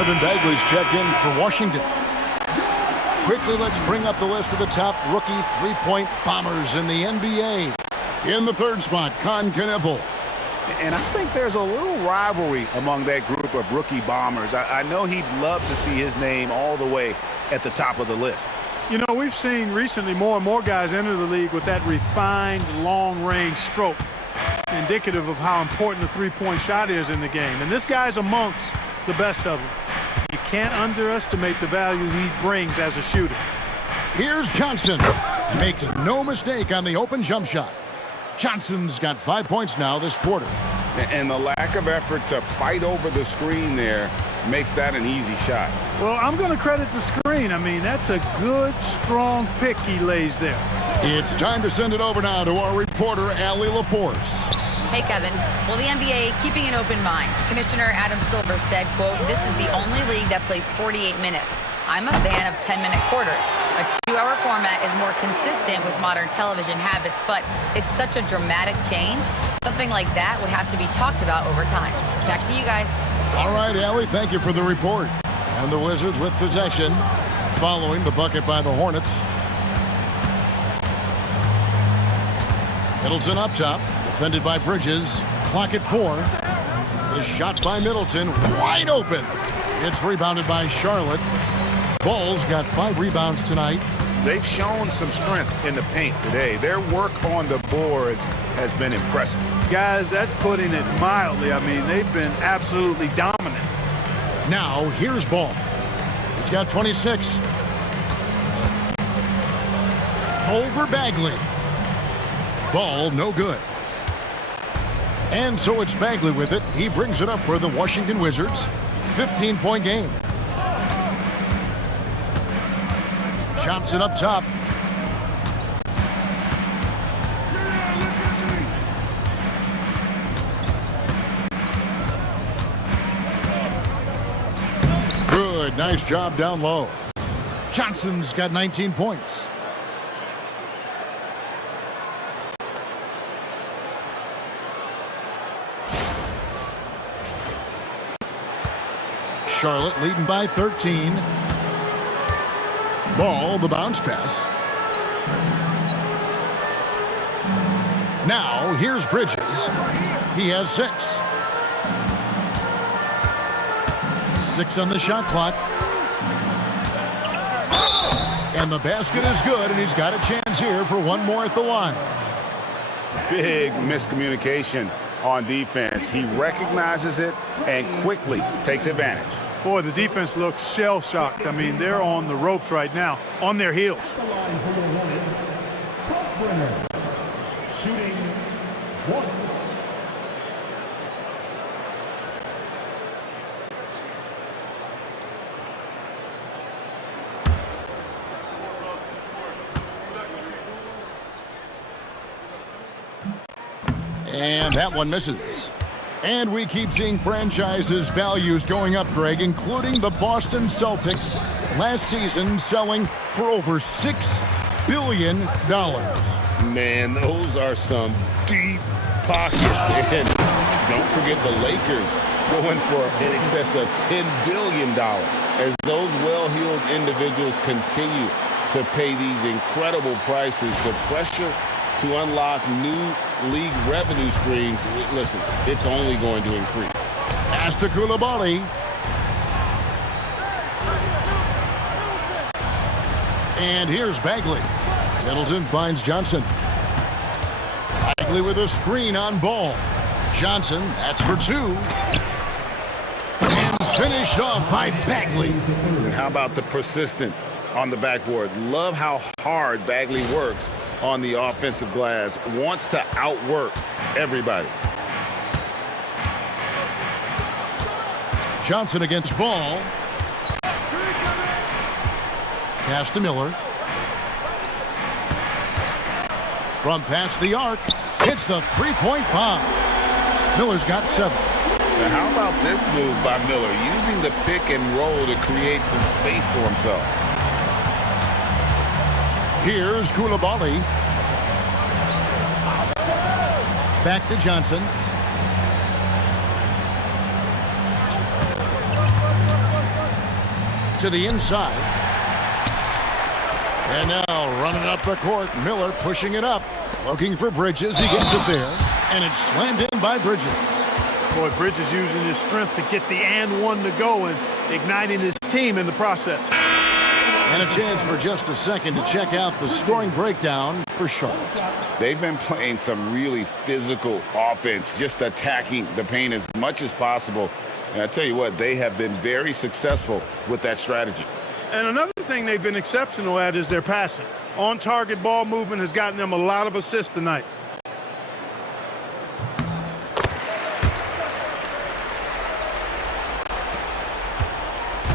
Marvin Bagley's checked in for Washington. Quickly, let's bring up the list of the top rookie three-point bombers in the NBA. In the third spot, Con Knipple. And I think there's a little rivalry among that group of rookie bombers. I know he'd love to see his name all the way at the top of the list. You know, we've seen recently more and more guys enter the league with that refined long-range stroke, indicative of how important the three-point shot is in the game. And this guy's amongst the best of them. You can't underestimate the value he brings as a shooter. Here's Johnson. Makes no mistake on the open jump shot. Johnson's got 5 points now this quarter. And the lack of effort to fight over the screen there makes that an easy shot. Well, I'm going to credit the screen. I mean, that's a good, strong pick he lays there. It's time to send it over now to our reporter, Allie LaForce. Hey, Kevin. Well, the NBA keeping an open mind. Commissioner Adam Silver said, quote, "This is the only league that plays 48 minutes. I'm a fan of 10-minute quarters. A 2-hour format is more consistent with modern television habits, but it's such a dramatic change. Something like that would have to be talked about over time." Back to you guys. All right, Allie, thank you for the report. And the Wizards with possession, following the bucket by the Hornets. Middleton up top, defended by Bridges. Clock at 4. The shot by Middleton, wide open. It's rebounded by Charlotte. Ball's got 5 rebounds tonight. They've shown some strength in the paint today. Their work on the boards has been impressive. Guys, that's putting it mildly. I mean, they've been absolutely dominant. Now, here's Ball. He's got 26. Over Bagley. Ball no good. And so it's Bagley with it. He brings it up for the Washington Wizards. 15-point game. Johnson up top. Good, nice job down low. Johnson's got 19 points. Charlotte leading by 13. Ball, the bounce pass. Now, here's Bridges. He has 6. 6 on the shot clock. And the basket is good, and he's got a chance here for one more at the line. Big miscommunication on defense. He recognizes it and quickly takes advantage. Boy, the defense looks shell-shocked. I mean, they're on the ropes right now, on their heels. The line for the Hornets, Kalkbrenner, shooting 1. And that one misses. And we keep seeing franchises' values going up, Greg, including the Boston Celtics last season selling for over $6 billion. Man, those are some deep pockets. And don't forget the Lakers going for in excess of $10 billion as those well-heeled individuals continue to pay these incredible prices. The pressure to unlock new league revenue streams, listen, it's only going to increase. Pass to Coulibaly. And here's Bagley. Middleton finds Johnson. Bagley with a screen on Ball. Johnson, that's for 2. And finished off by Bagley. And how about the persistence on the backboard? Love how hard Bagley works on the offensive glass. Wants to outwork everybody. Johnson against Ball. Pass to Miller. From past the arc, hits the three-point bomb. Miller's got 7. Now how about this move by Miller, using the pick and roll to create some space for himself? Here's Coulibaly. Back to Johnson. To the inside. And now running up the court, Miller pushing it up. Looking for Bridges, he gets it there. And it's slammed in by Bridges. Boy, Bridges using his strength to get the and one to go and igniting his team in the process. And a chance for just a second to check out the scoring breakdown for Charlotte. They've been playing some really physical offense, just attacking the paint as much as possible. And I tell you what, they have been very successful with that strategy. And another thing they've been exceptional at is their passing. On-target ball movement has gotten them a lot of assists tonight.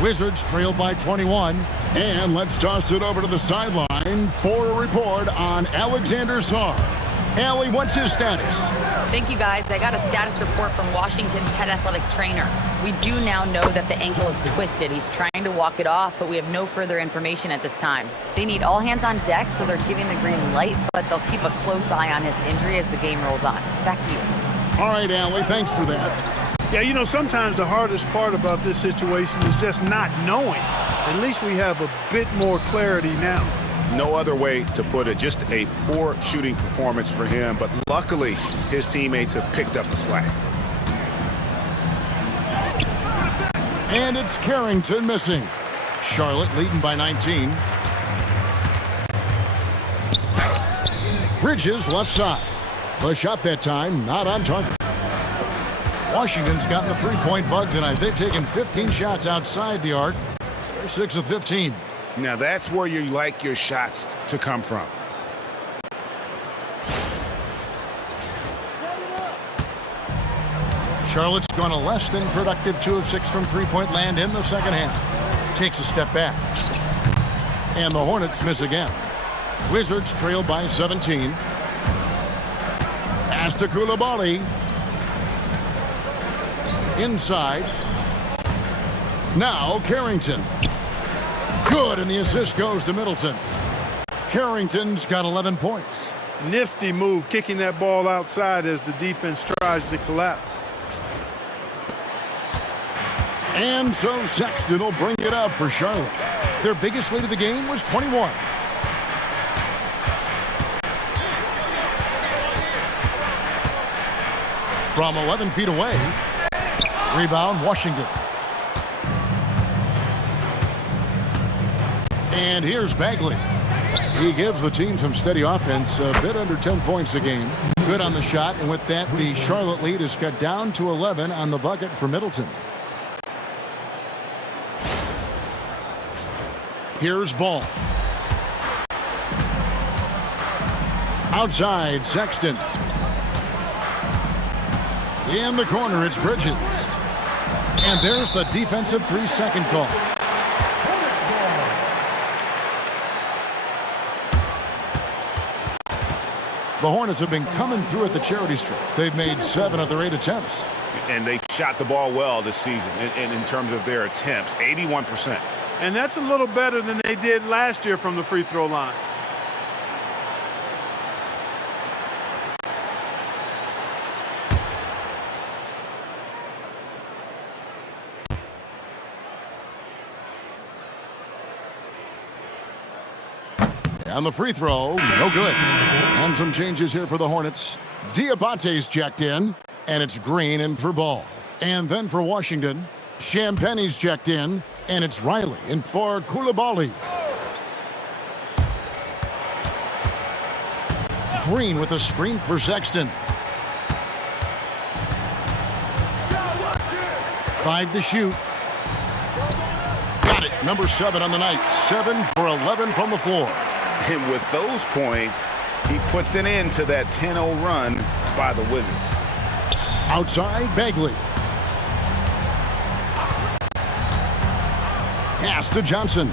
Wizards trail by 21. And let's toss it over to the sideline for a report on Alexander Sarr. Allie, what's his status? Thank you, guys. I got a status report from Washington's head athletic trainer. We do now know that the ankle is twisted. He's trying to walk it off, but we have no further information at this time. They need all hands on deck, so they're giving the green light, but they'll keep a close eye on his injury as the game rolls on. Back to you. All right, Allie, thanks for that. Yeah, you know, sometimes the hardest part about this situation is just not knowing. At least we have a bit more clarity now. No other way to put it. Just a poor shooting performance for him, but luckily his teammates have picked up the slack. And it's Carrington missing. Charlotte leading by 19. Bridges left side. The shot that time not on target. Washington's gotten a three-point bug tonight. They've taken 15 shots outside the arc. They're 6 of 15. Now that's where you like your shots to come from. Charlotte's gone a less than productive 2 of 6 from three-point land in the second half. Takes a step back. And the Hornets miss again. Wizards trail by 17. Pass to Coulibaly. Inside. Now Carrington. Good, and the assist goes to Middleton. Carrington's got 11 points. Nifty move, kicking that ball outside as the defense tries to collapse. And so Sexton will bring it up for Charlotte. Their biggest lead of the game was 21. From 11 feet away. Rebound, Washington. And here's Bagley. He gives the team some steady offense, a bit under 10 points a game. Good on the shot, and with that, the Charlotte lead is cut down to 11 on the bucket for Middleton. Here's Ball. Outside, Sexton. In the corner, it's Bridges. And there's the defensive 3-second call. The Hornets have been coming through at the charity stripe. They've made 7 of their 8 attempts. And they've shot the ball well this season in terms of their attempts, 81%. And that's a little better than they did last year from the free throw line. And the free throw, no good. And some changes here for the Hornets. Diabate's checked in, and it's Green in for Ball. And then for Washington, Champagne's checked in, and it's Riley in for Coulibaly. Green with a screen for Sexton. 5 to shoot. Got it. Number 7 on the night. 7 for 11 from the floor. And with those points, he puts an end to that 10-0 run by the Wizards. Outside, Bagley. Pass to Johnson.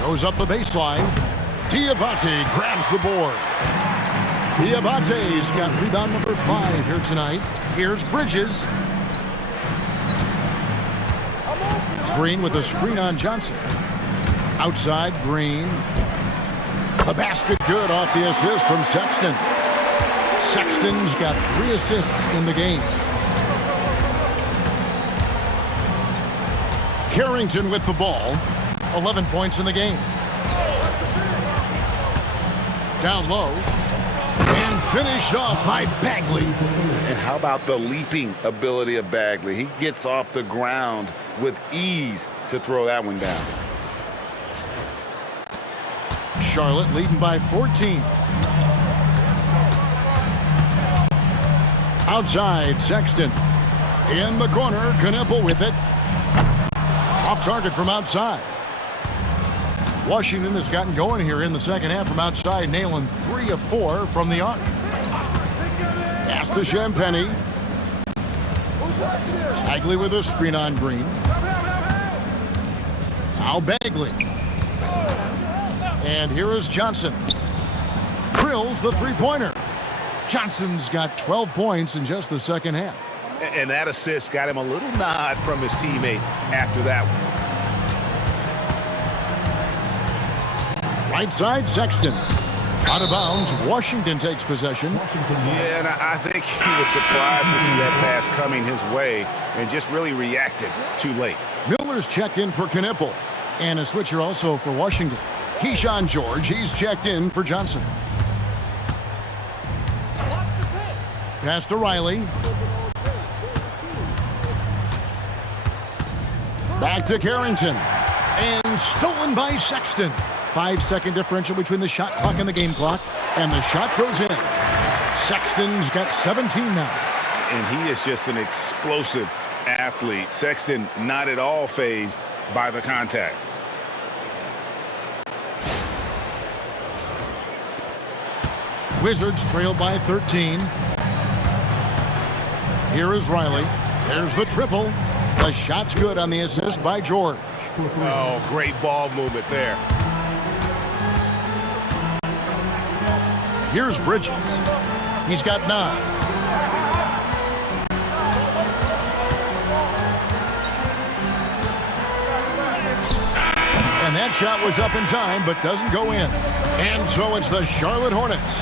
Goes up the baseline. Diabate grabs the board. Diabate's got rebound number 5 here tonight. Here's Bridges. Green with a screen on Johnson. Outside, Green. The basket good off the assist from Sexton. Sexton's got 3 assists in the game. Carrington with the ball. 11 points in the game. Down low. And finished off by Bagley. And how about the leaping ability of Bagley? He gets off the ground with ease to throw that one down. Charlotte leading by 14. Outside, Sexton. In the corner, Knueppel with it. Off target from outside. Washington has gotten going here in the second half from outside, nailing 3 of 4 from the arc. Pass to Champagnie. Bagley with a screen on Green. Now Bagley. And here is Johnson. Drills the three-pointer. Johnson's got 12 points in just the second half. And that assist got him a little nod from his teammate after that one. Right side, Sexton. Out of bounds, Washington takes possession. Yeah, and I think he was surprised to see that pass coming his way and just really reacted too late. Miller's checked in for Knueppel. And a switcher also for Washington. Keyshawn George, he's checked in for Johnson. Pass to Riley. Back to Carrington. And stolen by Sexton. 5-second differential between the shot clock and the game clock. And the shot goes in. Sexton's got 17 now. And he is just an explosive athlete. Sexton not at all fazed by the contact. Wizards trail by 13. Here is Riley. There's the triple. The shot's good on the assist by George. Oh, great ball movement there. Here's Bridges. He's got 9. And that shot was up in time, but doesn't go in. And so it's the Charlotte Hornets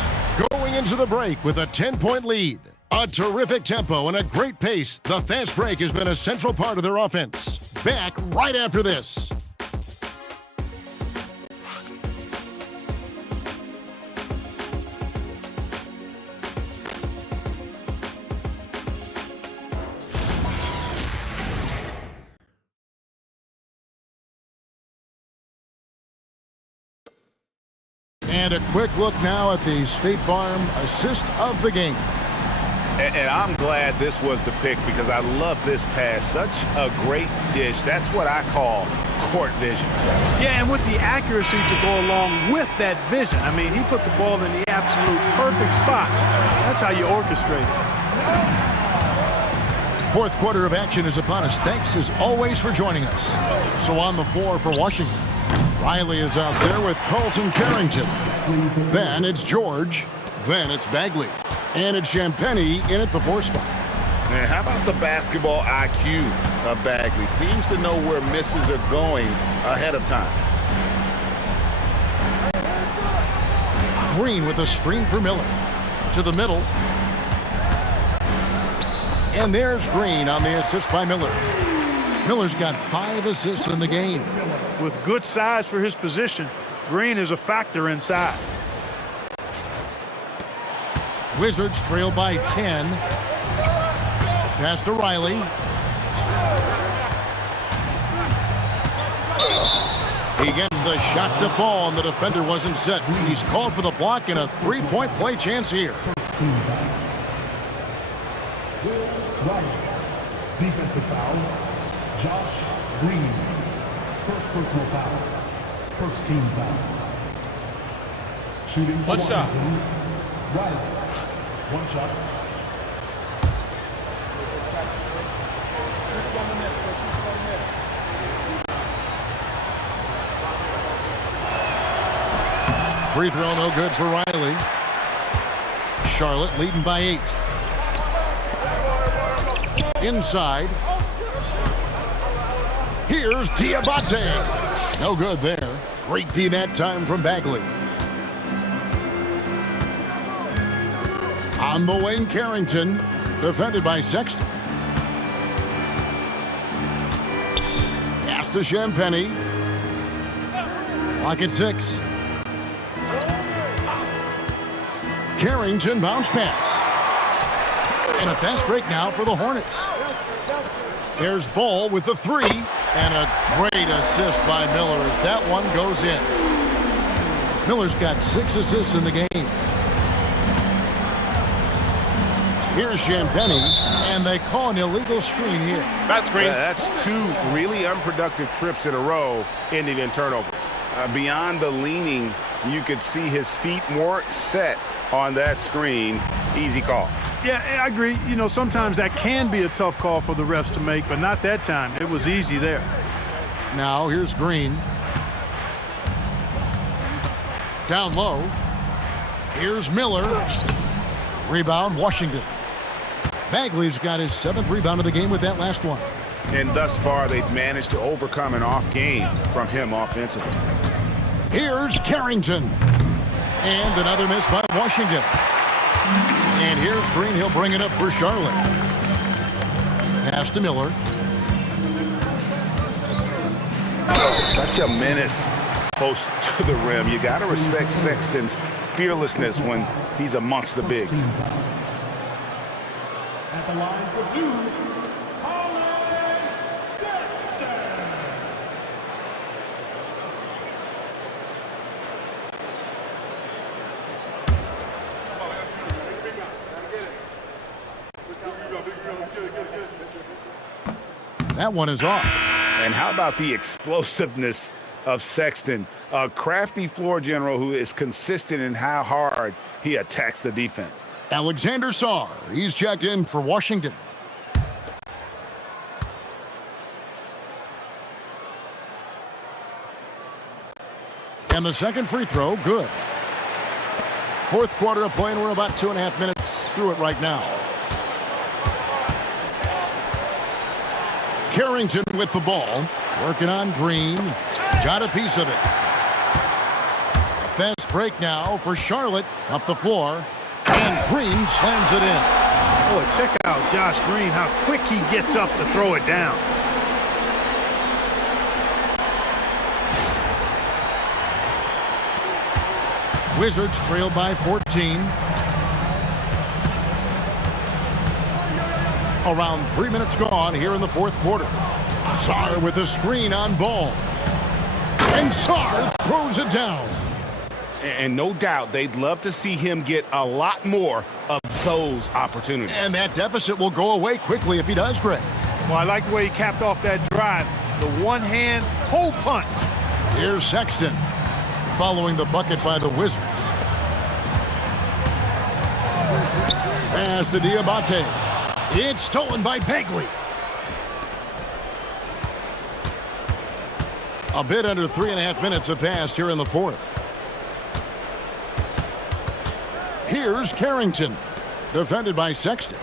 going into the break with a 10-point lead. A terrific tempo and a great pace. The fast break has been a central part of their offense. Back right after this. And a quick look now at the State Farm assist of the game. And I'm glad this was the pick because I love this pass. Such a great dish. That's what I call court vision. Yeah, and with the accuracy to go along with that vision. I mean, he put the ball in the absolute perfect spot. That's how you orchestrate it. Fourth quarter of action is upon us. Thanks as always for joining us. So on the floor for Washington, Riley is out there with Carlton Carrington. Then it's George. Then it's Bagley. And it's Champagnie in at the 4 spot. And how about the basketball IQ of Bagley? Seems to know where misses are going ahead of time. Green with a screen for Miller. To the middle. And there's Green on the assist by Miller. Miller's got 5 assists in the game. With good size for his position, Green is a factor inside. Wizards trail by 10. Pass to Riley. He gets the shot to fall, and the defender wasn't set. He's called for the block and a 3-point play chance here. Riley. Defensive foul. Josh Green. First personal foul. First team foul. Shooting for One shot. Washington. Riley. 1 shot. Free throw no good for Riley. Charlotte leading by 8. Inside. Here's Diabate. No good there. Great D that time from Bagley. On the wing, Carrington, defended by Sexton. Pass to Champagnie. Clock at 6. Carrington bounce pass. And a fast break now for the Hornets. There's Ball with the 3. And a great assist by Miller as that one goes in. Miller's got 6 assists in the game. Here's Champagnie, and they call an illegal screen here. Bad screen. That's 2 really unproductive trips in a row, ending in turnover. Beyond the leaning, you could see his feet weren't set on that screen. Easy call. Yeah, I agree. You know, sometimes that can be a tough call for the refs to make, but not that time. It was easy there. Now here's Green. Down low. Here's Miller. Rebound, Washington. Bagley's got his 7th rebound of the game with that last one. And thus far, they've managed to overcome an off game from him offensively. Here's Carrington. And another miss by Washington. And here's Green. He'll bring it up for Charlotte. Pass to Miller. Such a menace close to the rim. You got to respect Sexton's fearlessness when he's amongst the bigs. At the line for 2, Sexton. That one is off. And how about the explosiveness of Sexton, a crafty floor general who is consistent in how hard he attacks the defense. Alexander Sarr, he's checked in for Washington. And the second free throw, good. Fourth quarter of play, and we're about 2.5 minutes through it right now. Carrington with the ball, working on Green. Got a piece of it. A fast break now for Charlotte up the floor, and Green slams it in. Oh, check out Josh Green, how quick he gets up to throw it down. Wizards trail by 14. Around 3 minutes gone here in the fourth quarter. Sarr with a screen on ball. And Sarr throws it down. And no doubt they'd love to see him get a lot more of those opportunities. And that deficit will go away quickly if he does, Greg. Well, I like the way he capped off that drive. The one-hand hole punch. Here's Sexton following the bucket by the Wizards. Pass to Diabate. It's stolen by Bagley. A bit under 3.5 minutes have passed here in the fourth. Here's Carrington, defended by Sexton.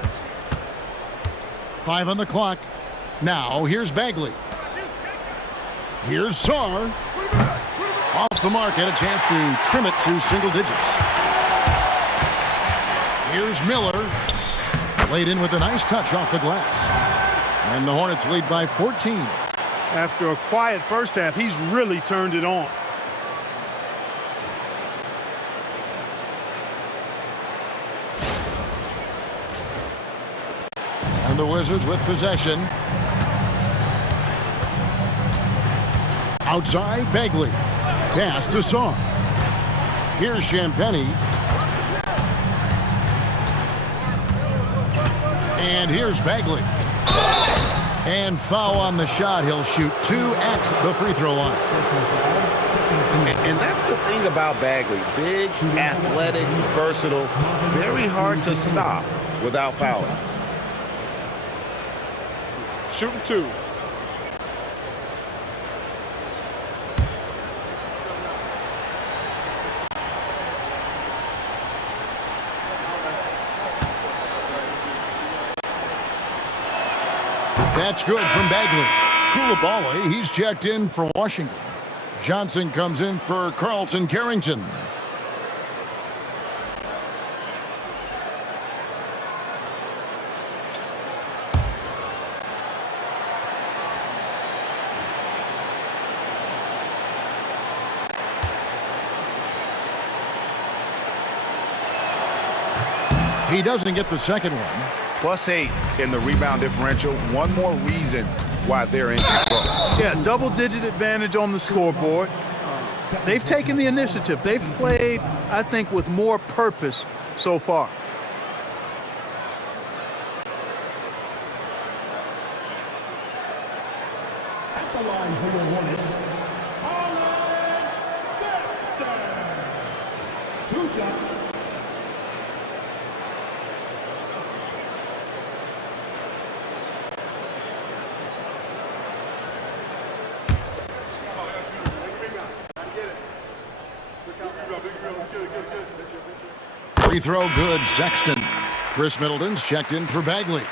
5 on the clock. Now here's Bagley. Here's Sarr. Off the mark, had a chance to trim it to single digits. Here's Miller. Laid in with a nice touch off the glass. And the Hornets lead by 14. After a quiet first half, he's really turned it on. And the Wizards with possession. Outside, Bagley. Pass to Sarr. Here's Champagnie. And here's Bagley. And foul on the shot. He'll shoot 2 at the free throw line. And that's the thing about Bagley. Big, athletic, versatile, very hard to stop without fouling. Shooting 2. That's good from Bagley. Koulibaly, he's checked in for Washington. Johnson comes in for Carlton Carrington. He doesn't get the second one. +8 in the rebound differential. One more reason why they're in control. Yeah, double-digit advantage on the scoreboard. They've taken the initiative. They've played, I think, with more purpose so far. At the line for the Hornets, Sexton. 2 shots. Free throw good, Sexton. Chris Middleton's checked in for Bagley.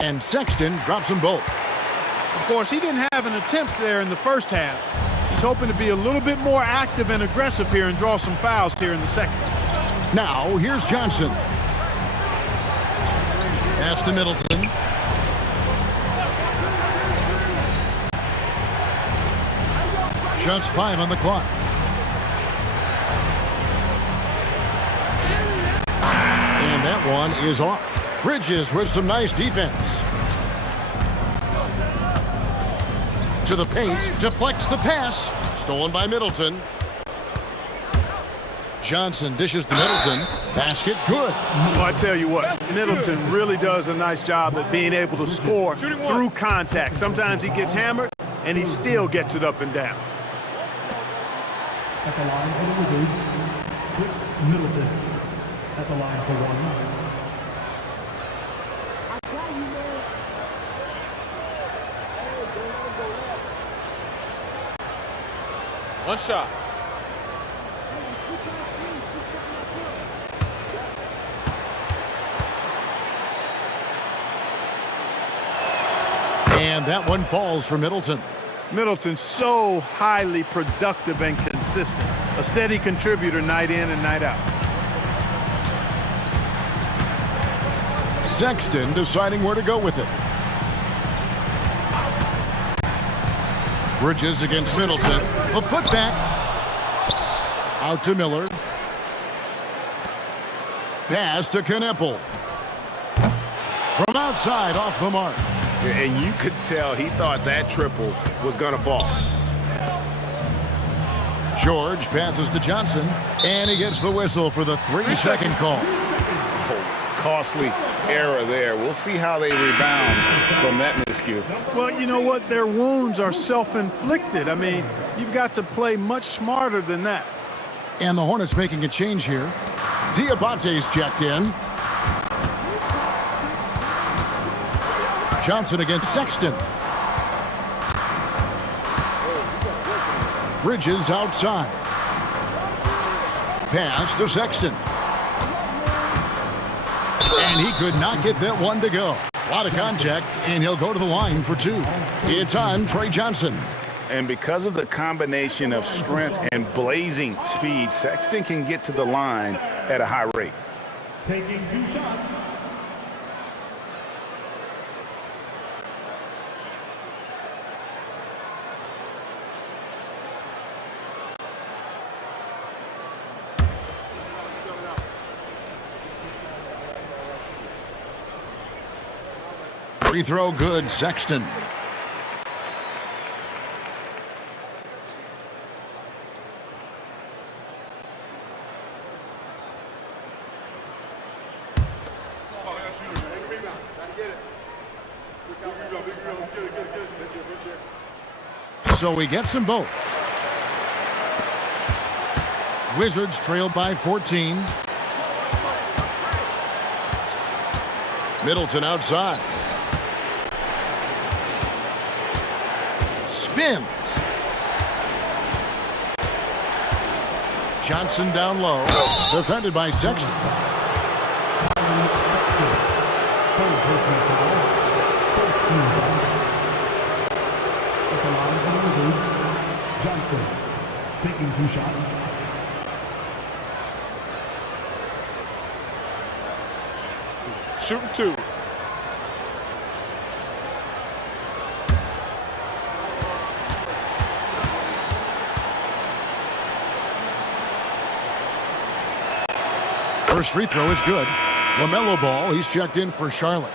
And Sexton drops them both. Of course, he didn't have an attempt there in the first half. He's hoping to be a little bit more active and aggressive here and draw some fouls here in the second. Now, here's Johnson. Pass to Middleton. Just 5 on the clock. And that one is off. Bridges with some nice defense. To the paint, deflects the pass. Stolen by Middleton. Johnson dishes to Middleton. Basket good. Well, I tell you what, Middleton really does a nice job at being able to score through contact. Sometimes he gets hammered, and he still gets it up and down. At the line for the Wizards, Chris Middleton. At the line for one. One shot. And that one falls for Middleton. Middleton's so highly productive and consistent. A steady contributor night in and night out. Sexton deciding where to go with it. Bridges against Middleton. A putback. Out to Miller. Pass to Kneppel. From outside, off the mark. And you could tell he thought that triple was going to fall. George passes to Johnson, and he gets the whistle for the 3-second call. Oh, costly error there. We'll see how they rebound from that miscue. Well, you know what? Their wounds are self-inflicted. I mean, you've got to play much smarter than that. And the Hornets making a change here. Diabate's checked in. Johnson against Sexton. Bridges outside. Pass to Sexton. And he could not get that one to go. A lot of contact, and he'll go to the line for two. It's on Trey Johnson. And because of the combination of strength and blazing speed, Sexton can get to the line at a high rate. Taking 2 shots. Free throw good, Sexton. So he gets them both. Wizards trailed by 14. Middleton outside. Spins. Johnson down low. Defended by Sexton. Johnson taking 2 shots. Shooting 2. First free throw is good. LaMelo Ball, he's checked in for Charlotte.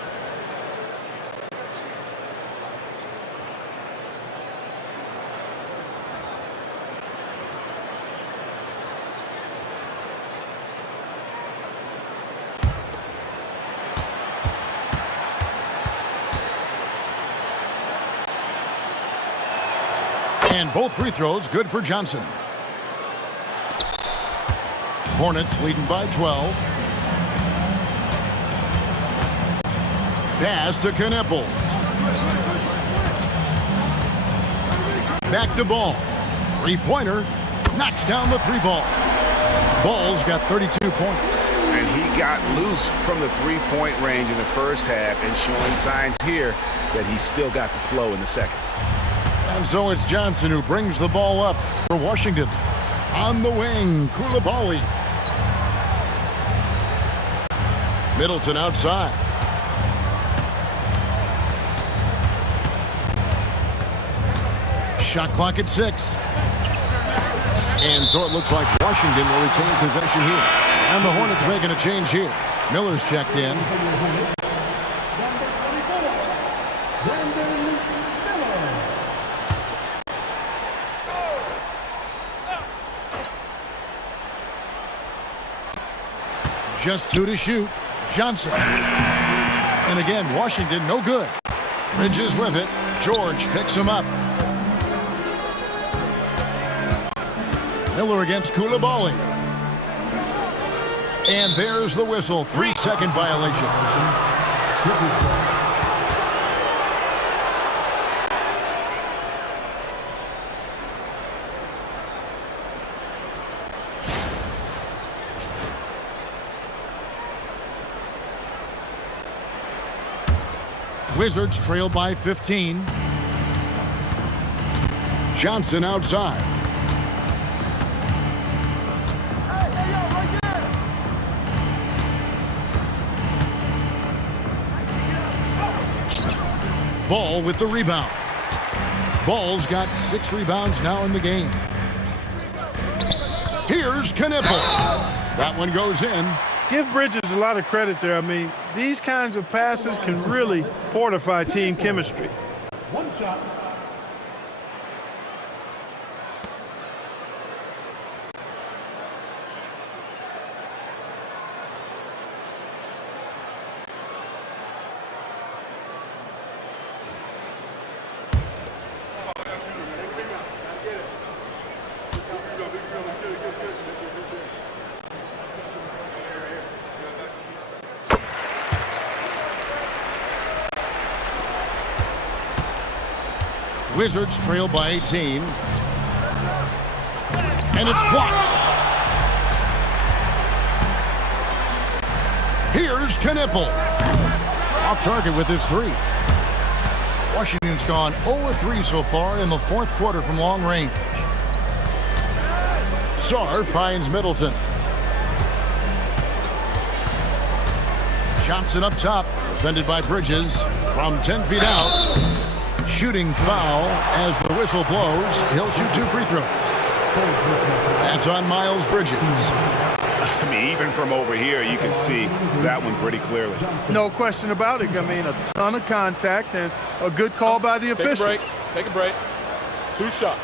And both free throws good for Johnson. Hornets leading by 12. Pass to Kneppel. Back to Ball. Three-pointer. Knocks down the 3-ball. Ball's got 32 points. And he got loose from the three-point range in the first half and showing signs here that he's still got the flow in the second. And so it's Johnson who brings the ball up for Washington. On the wing, Koulibaly. Middleton outside. Shot clock at 6. And so it looks like Washington will retain possession here. And the Hornets making a change here. Miller's checked in. Just 2 to shoot. Johnson. And again, Washington no good. Bridges with it. George picks him up. Miller against Koulibaly. And there's the whistle. 3-second violation. Wizards trail by 15. Johnson outside. Ball with the rebound. Ball's got 6 rebounds now in the game. Here's Knipple. That one goes in. Give Bridges a lot of credit there. I mean, these kinds of passes can really fortify team chemistry. One shot. Wizards trail by 18. And it's blocked. Here's Knipple. Off target with his 3. Washington's gone 0-3 so far in the 4th quarter from long range. Sarr finds Middleton. Johnson up top, defended by Bridges from 10 feet out. Shooting foul as the whistle blows. He'll shoot 2 free throws. That's on Miles Bridges. I mean, even from over here, you can see that one pretty clearly. No question about it. I mean, a ton of contact and a good call by the officials. Take a break. Take a break. 2 shots.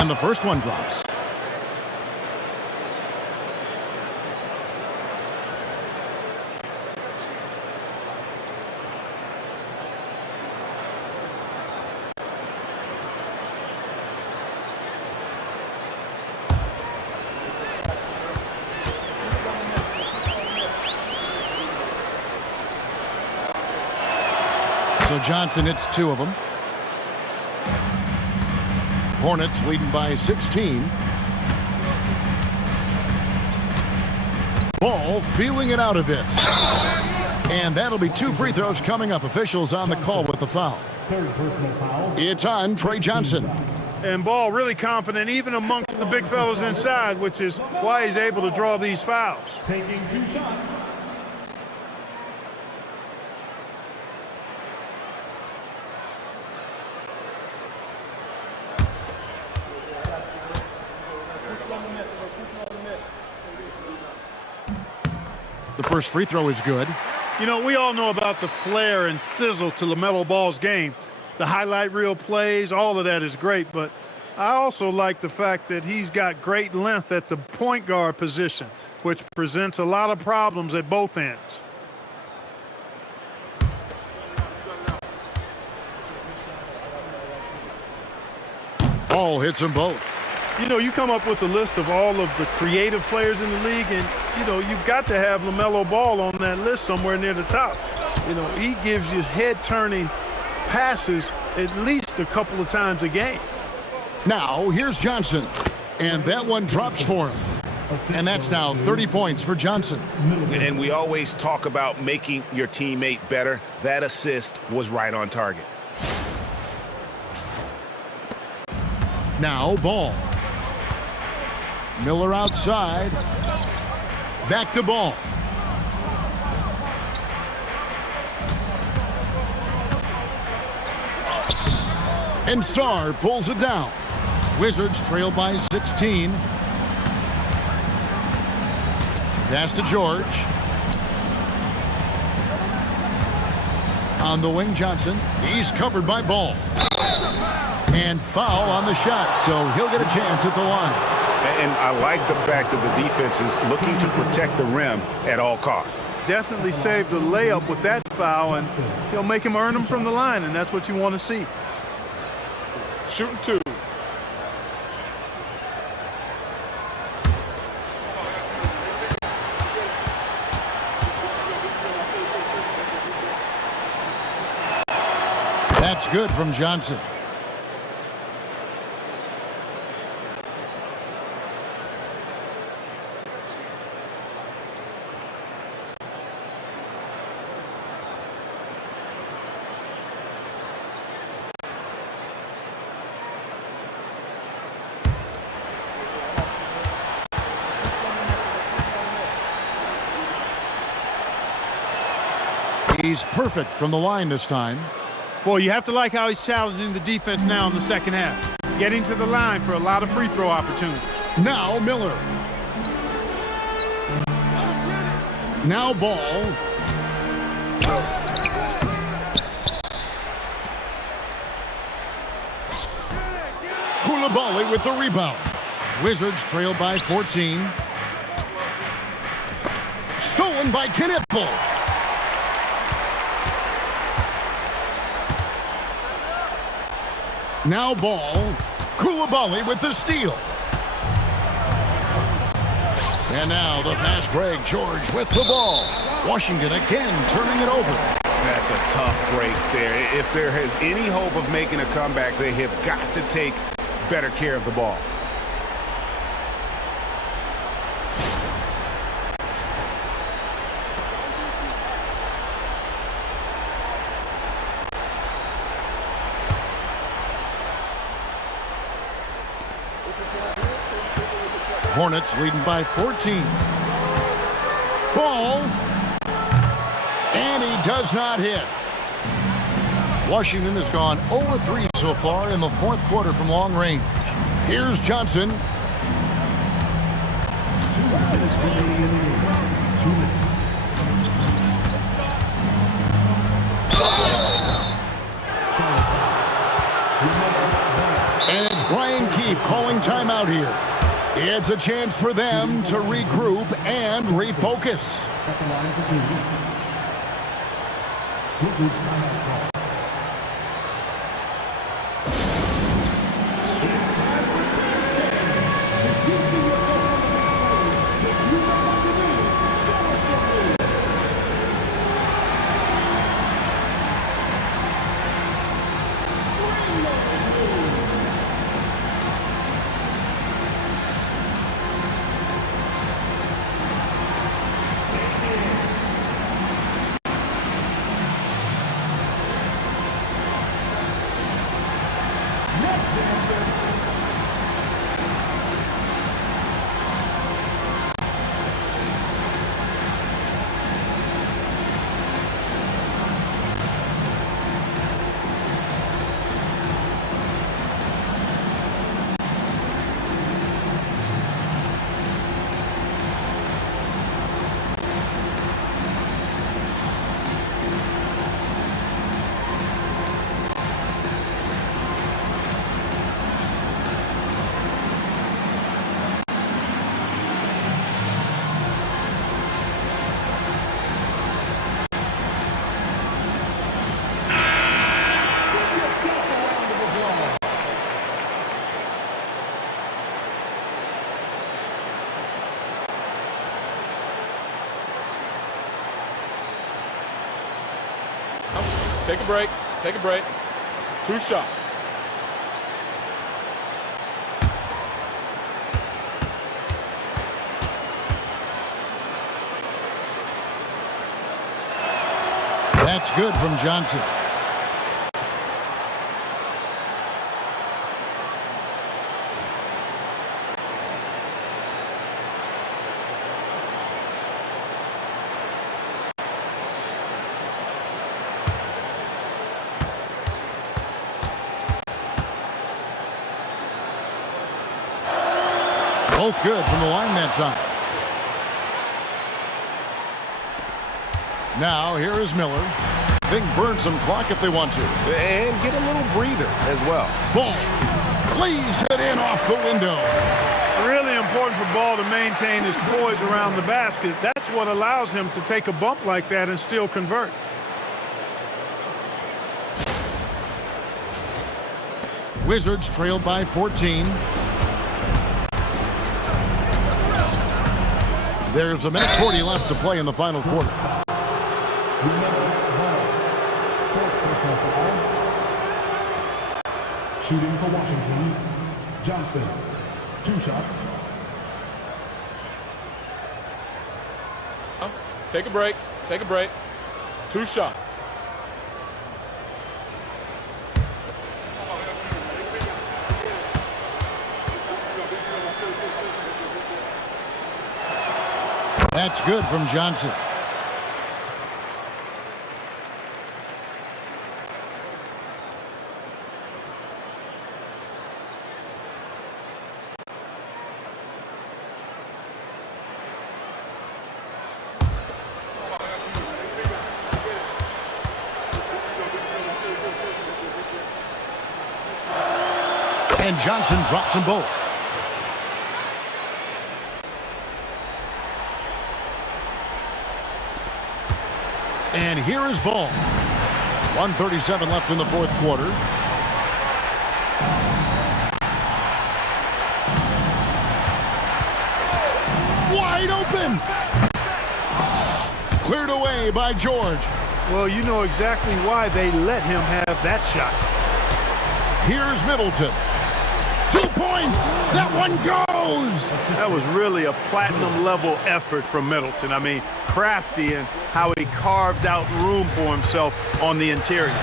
And the first one drops. So Johnson hits 2 of them. Hornets leading by 16. Ball feeling it out a bit. And that'll be 2 free throws coming up. Officials on the call with the foul. Third personal foul. It's on Trey Johnson. And Ball really confident even amongst the big fellas inside, which is why he's able to draw these fouls. Taking 2 shots. The first free throw is good. You know, we all know about the flair and sizzle to LaMelo Ball's game. The highlight reel plays, all of that is great, but I also like the fact that he's got great length at the point guard position, which presents a lot of problems at both ends. Ball hits them both. You know, you come up with a list of all of the creative players in the league, and, you know, you've got to have LaMelo Ball on that list somewhere near the top. You know, he gives you head-turning passes at least a couple of times a game. Now, here's Johnson. And that one drops for him. And that's now 30 points for Johnson. And we always talk about making your teammate better. That assist was right on target. Now, Ball. Miller outside. Back to Ball. And Sarr pulls it down. Wizards trail by 16. Pass to George. On the wing, Johnson. He's covered by Ball. And foul on the shot, so he'll get a chance at the line. And I like the fact that the defense is looking to protect the rim at all costs. Definitely saved the layup with that foul, and he'll make him earn them from the line, and that's what you want to see. Shooting 2. That's good from Johnson. He's perfect from the line this time. Boy, you have to like how he's challenging the defense now in the second half. Getting to the line for a lot of free throw opportunities. Now Miller. Now Ball. Koulibaly with the rebound. Wizards trail by 14. Stolen by Knipple. Now Ball. Koulibaly with the steal. And now the fast break. George with the ball. Washington again turning it over. That's a tough break there. If there is any hope of making a comeback, they have got to take better care of the ball. Hornets leading by 14. Ball. And he does not hit. Washington has gone 0-3 so far in the fourth quarter from long range. Here's Johnson. And it's Brian Keefe calling timeout here. It's a chance for them to regroup and refocus. At the line for 2. Wizards timeout call. Take a break. Take a break. 2 shots. That's good from Johnson. Both good from the line that time. Now here is Miller. Think burn some clock if they want to. And get a little breather as well. Ball. Flees it in off the window. Really important for Ball to maintain his poise around the basket. That's what allows him to take a bump like that and still convert. Wizards trailed by 14. There's a minute 40 left to play in the final quarter. Shooting for Washington, Johnson. 2 shots. Take a break. Take a break. 2 shots. That's good from Johnson. And Johnson drops them both. And here is Ball. 1:37 left in the fourth quarter. Wide open. Cleared away by George. Well, you know exactly why they let him have that shot. Here's Middleton. 2 points. That one goes. That was really a platinum-level effort from Middleton. I mean, crafty in how he carved out room for himself on the interior.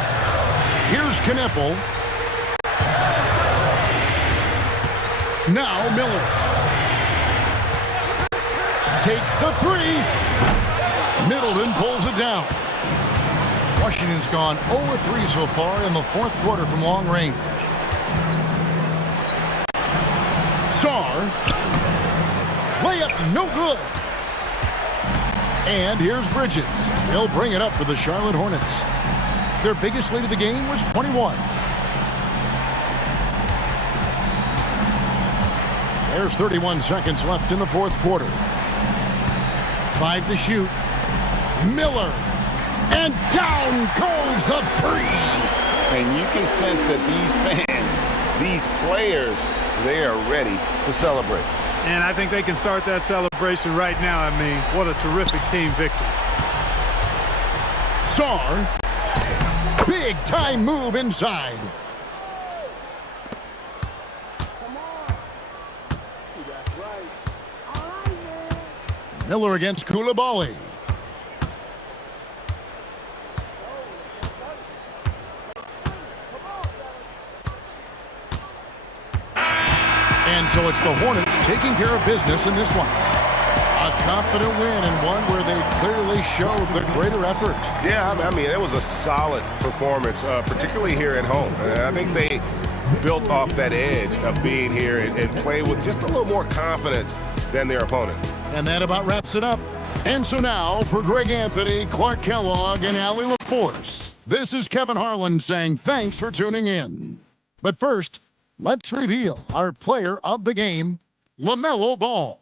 Here's Knepple. Now Miller. Takes the 3. Middleton pulls it down. Washington's gone 0-3 so far in the fourth quarter from long range. Sarr. Layup no good. And here's Bridges. He'll bring it up for the Charlotte Hornets. Their biggest lead of the game was 21. There's 31 seconds left in the fourth quarter. 5 to shoot. Miller. And down goes the 3. And you can sense that these fans, these players, they are ready to celebrate. And I think they can start that celebration right now. I mean, what a terrific team victory. Sarr. Big time move inside. Miller against Koulibaly. And so it's the Hornets taking care of business in this one. A confident win and one where they clearly showed the greater effort. Yeah, I mean, it was a solid performance, particularly here at home. And I think they built off that edge of being here and play with just a little more confidence than their opponents. And that about wraps it up. And so now, for Greg Anthony, Clark Kellogg, and Allie LaForce, this is Kevin Harlan saying thanks for tuning in. But first, let's reveal our player of the game, LaMelo Ball.